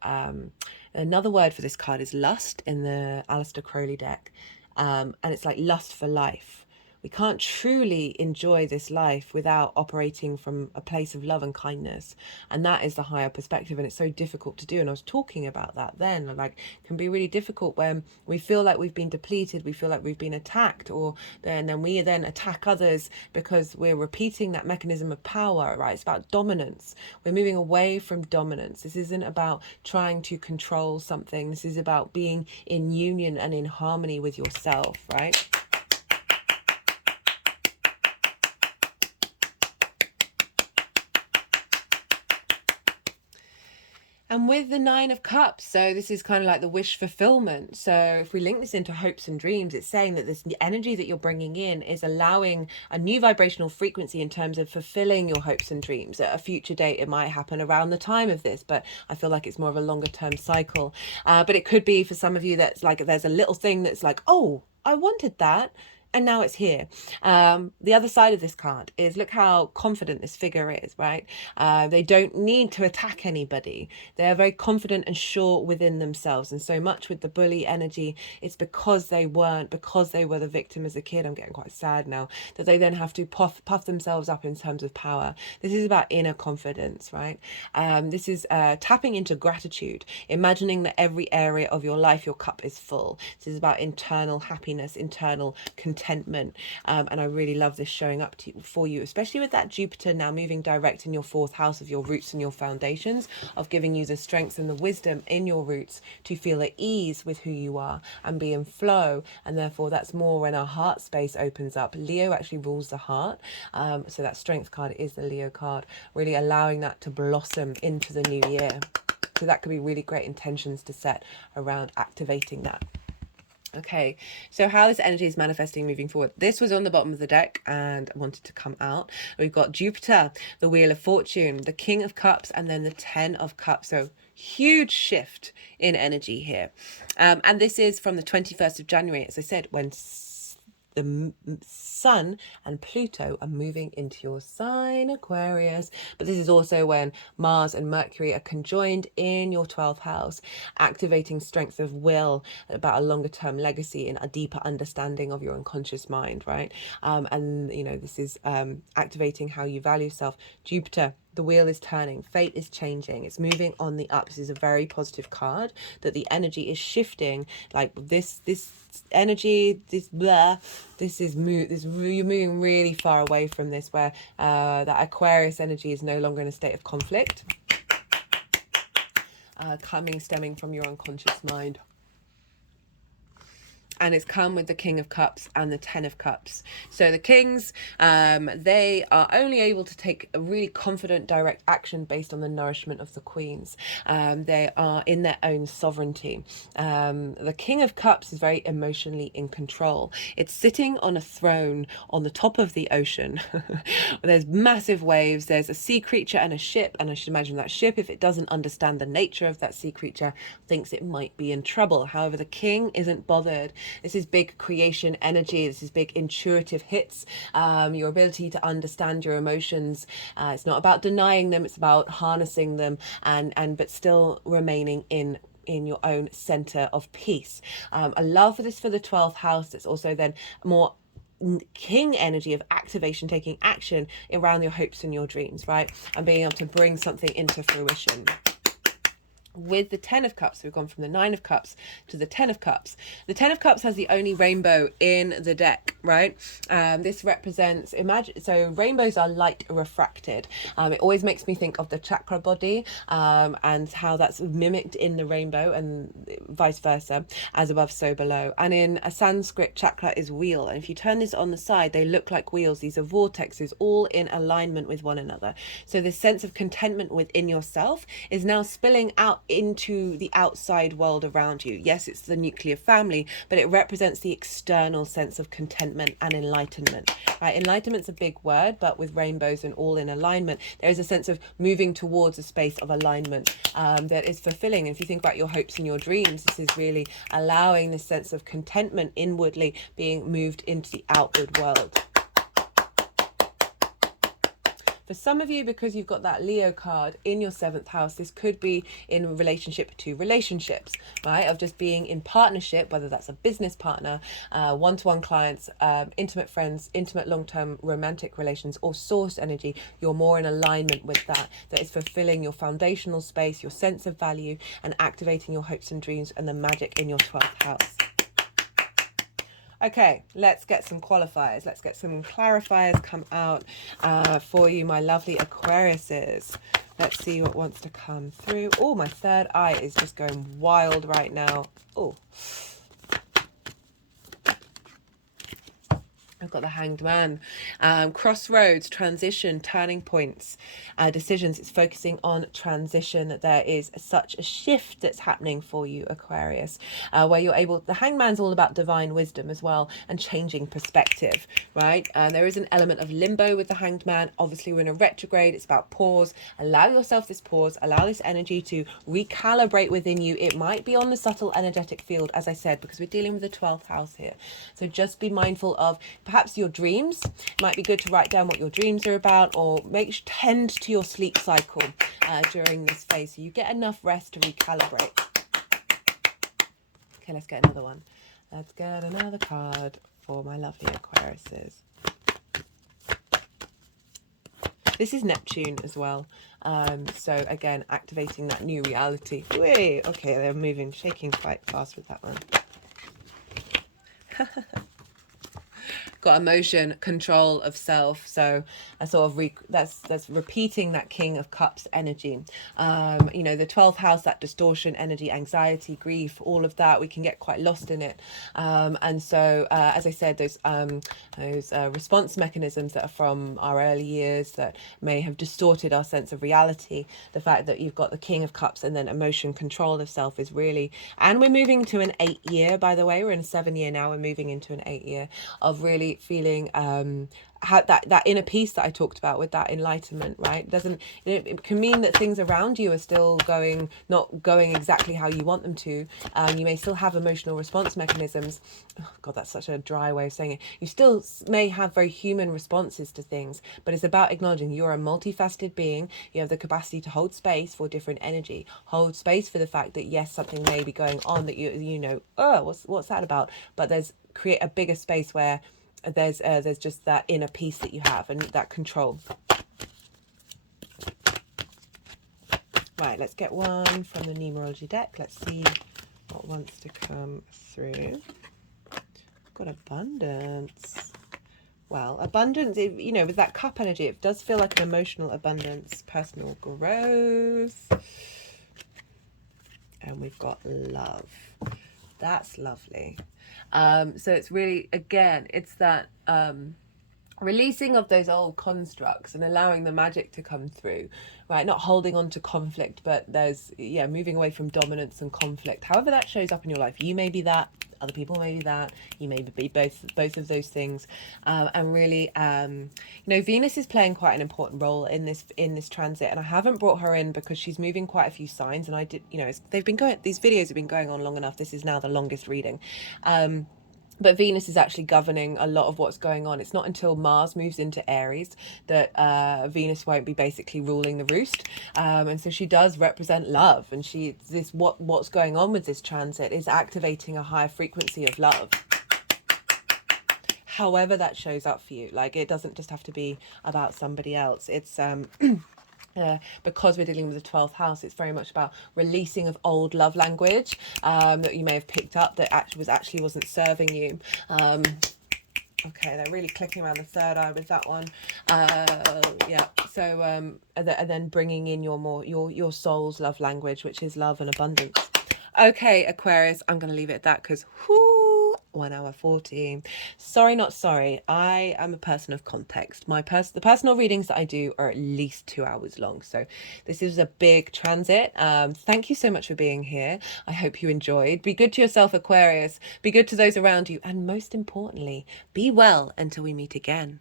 another word for this card is lust in the Aleister Crowley deck. And it's like lust for life. We can't truly enjoy this life without operating from a place of love and kindness. And that is the higher perspective. And it's so difficult to do. And I was talking about that then. Like, it can be really difficult when we feel like we've been depleted. We feel like we've been attacked. Or then we then attack others because we're repeating that mechanism of power, right? It's about dominance. We're moving away from dominance. This isn't about trying to control something. This is about being in union and in harmony with yourself, right? And with the Nine of Cups, so this is kind of like the wish fulfillment. So if we link this into hopes and dreams, it's saying that this energy that you're bringing in is allowing a new vibrational frequency in terms of fulfilling your hopes and dreams. At a future date, it might happen around the time of this, but I feel like it's more of a longer term cycle. But it could be for some of you that's like, there's a little thing that's like, oh, I wanted that, and now it's here. The other side of this card is, look how confident this figure is, right? They don't need to attack anybody. They're very confident and sure within themselves. And so much with the bully energy, it's because they were the victim as a kid. I'm getting quite sad now that they then have to puff themselves up in terms of power. This is about inner confidence, right? This is tapping into gratitude, imagining that every area of your life, your cup is full. This is about internal happiness, internal contentment. And I really love this showing up for you, especially with that Jupiter now moving direct in your fourth house of your roots and your foundations, of giving you the strength and the wisdom in your roots to feel at ease with who you are and be in flow. And therefore that's more when our heart space opens up. Leo actually rules the heart, so that strength card is the Leo card, really allowing that to blossom into the new year. So that could be really great intentions to set around activating that. Okay, so how this energy is manifesting moving forward. This was on the bottom of the deck and wanted to come out. We've got Jupiter, the Wheel of Fortune, the King of Cups, and then the Ten of Cups. So huge shift in energy here. And this is from the 21st of January, as I said, when the Sun and Pluto are moving into your sign, Aquarius. But this is also when Mars and Mercury are conjoined in your 12th house, activating strength of will, about a longer term legacy and a deeper understanding of your unconscious mind, right? And, you know, this is activating how you value self. Jupiter, the wheel is turning, fate is changing, it's moving on the up. This is a very positive card, that the energy is shifting. Like this energy, you're moving really far away from this, where that Aquarius energy is no longer in a state of conflict, stemming from your unconscious mind. and it's come with the King of Cups and the Ten of Cups. So the Kings, they are only able to take a really confident, direct action based on the nourishment of the Queens. They are in their own sovereignty. The King of Cups is very emotionally in control. It's sitting on a throne on the top of the ocean. There's massive waves. There's a sea creature and a ship, and I should imagine that ship, if it doesn't understand the nature of that sea creature, thinks it might be in trouble. However, the king isn't bothered. This is big creation energy. This is big intuitive hits. Your ability to understand your emotions. It's not about denying them. It's about harnessing them and but still remaining in your own center of peace. I love this for the 12th house. It's also then more king energy of activation, taking action around your hopes and your dreams, right? And being able to bring something into fruition. With the Ten of Cups, we've gone from the Nine of Cups to the Ten of Cups. The Ten of Cups has the only rainbow in the deck, right? This represents, imagine, so rainbows are light refracted. It always makes me think of the chakra body and how that's mimicked in the rainbow and vice versa, as above, so below. And in a Sanskrit, chakra is wheel. And if you turn this on the side, they look like wheels. These are vortexes, all in alignment with one another. So this sense of contentment within yourself is now spilling out into the outside world around you. Yes, it's the nuclear family, but it represents the external sense of contentment and enlightenment. Right? Enlightenment's a big word, but with rainbows and all in alignment, there is a sense of moving towards a space of alignment that is fulfilling. And if you think about your hopes and your dreams, this is really allowing this sense of contentment inwardly being moved into the outward world. For some of you, because you've got that Leo card in your 7th house, this could be in relationship to relationships, right? Of just being in partnership, whether that's a business partner, one-to-one clients, intimate friends, intimate long-term romantic relations, or source energy. You're more in alignment with that. That is fulfilling your foundational space, your sense of value, and activating your hopes and dreams and the magic in your 12th house. Okay, let's get some qualifiers. Let's get some clarifiers come out for you, my lovely Aquariuses. Let's see what wants to come through. Oh, my third eye is just going wild right now. Oh, I've got the Hanged Man. Crossroads, transition, turning points, decisions. It's focusing on transition. There is such a shift that's happening for you, Aquarius, where you're able, the Hanged Man's all about divine wisdom as well and changing perspective, right? There is an element of limbo with the Hanged Man. Obviously, we're in a retrograde. It's about pause. Allow yourself this pause. Allow this energy to recalibrate within you. It might be on the subtle energetic field, as I said, because we're dealing with the 12th house here. So just be mindful of perhaps your dreams. It might be good to write down what your dreams are about, or tend to your sleep cycle during this phase so you get enough rest to recalibrate. Okay, let's get another one. Let's get another card for my lovely Aquariuses. This is Neptune as well. So again, activating that new reality. Whee! Okay, they're moving, shaking quite fast with that one. Got emotion, control of self. So a sort of that's repeating that King of Cups energy. You know, the 12th house, that distortion energy, anxiety, grief, all of that, we can get quite lost in it. And so, as I said, those response mechanisms that are from our early years that may have distorted our sense of reality. The fact that you've got the King of Cups and then emotion, control of self is really, and we're moving to an 8 year, by the way, we're in a 7 year now, we're moving into an 8 year of really feeling how that inner peace that I talked about with that enlightenment, right? It can mean that things around you are still not going exactly how you want them to. You may still have emotional response mechanisms. Oh God, that's such a dry way of saying it. You still may have very human responses to things, but it's about acknowledging you're a multifaceted being. You have the capacity to hold space for different energy, hold space for the fact that yes, something may be going on that you know, oh, what's that about? But create a bigger space where there's just that inner peace that you have and that control. Right, let's get one from the numerology deck. Let's see what wants to come through. Got abundance. Well, abundance, you know, with that cup energy, it does feel like an emotional abundance, personal growth. And we've got love. That's lovely. So it's really, again, it's that releasing of those old constructs and allowing the magic to come through, right? Not holding on to conflict, but there's, yeah, moving away from dominance and conflict. However that shows up in your life, you may be that, other people may be that, you may be both of those things. And really, you know, Venus is playing quite an important role in this transit, and I haven't brought her in because she's moving quite a few signs, and I did, you know, they've been going, these videos have been going on long enough. This is now the longest reading. But Venus is actually governing a lot of what's going on. It's not until Mars moves into Aries that Venus won't be basically ruling the roost. And so she does represent love. And what's going on with this transit is activating a higher frequency of love. However that shows up for you. Like, it doesn't just have to be about somebody else. It's because we're dealing with the 12th house, it's very much about releasing of old love language that you may have picked up that actually wasn't serving you. Okay, they're really clicking around the third eye with that one. Yeah, so and then bringing in your soul's love language, which is love and abundance. Okay, Aquarius, I'm going to leave it at that because 1 hour 40. Sorry, not sorry. I am a person of context. The personal readings that I do are at least 2 hours long. So this is a big transit. Thank you so much for being here. I hope you enjoyed. Be good to yourself, Aquarius. Be good to those around you. And most importantly, be well until we meet again.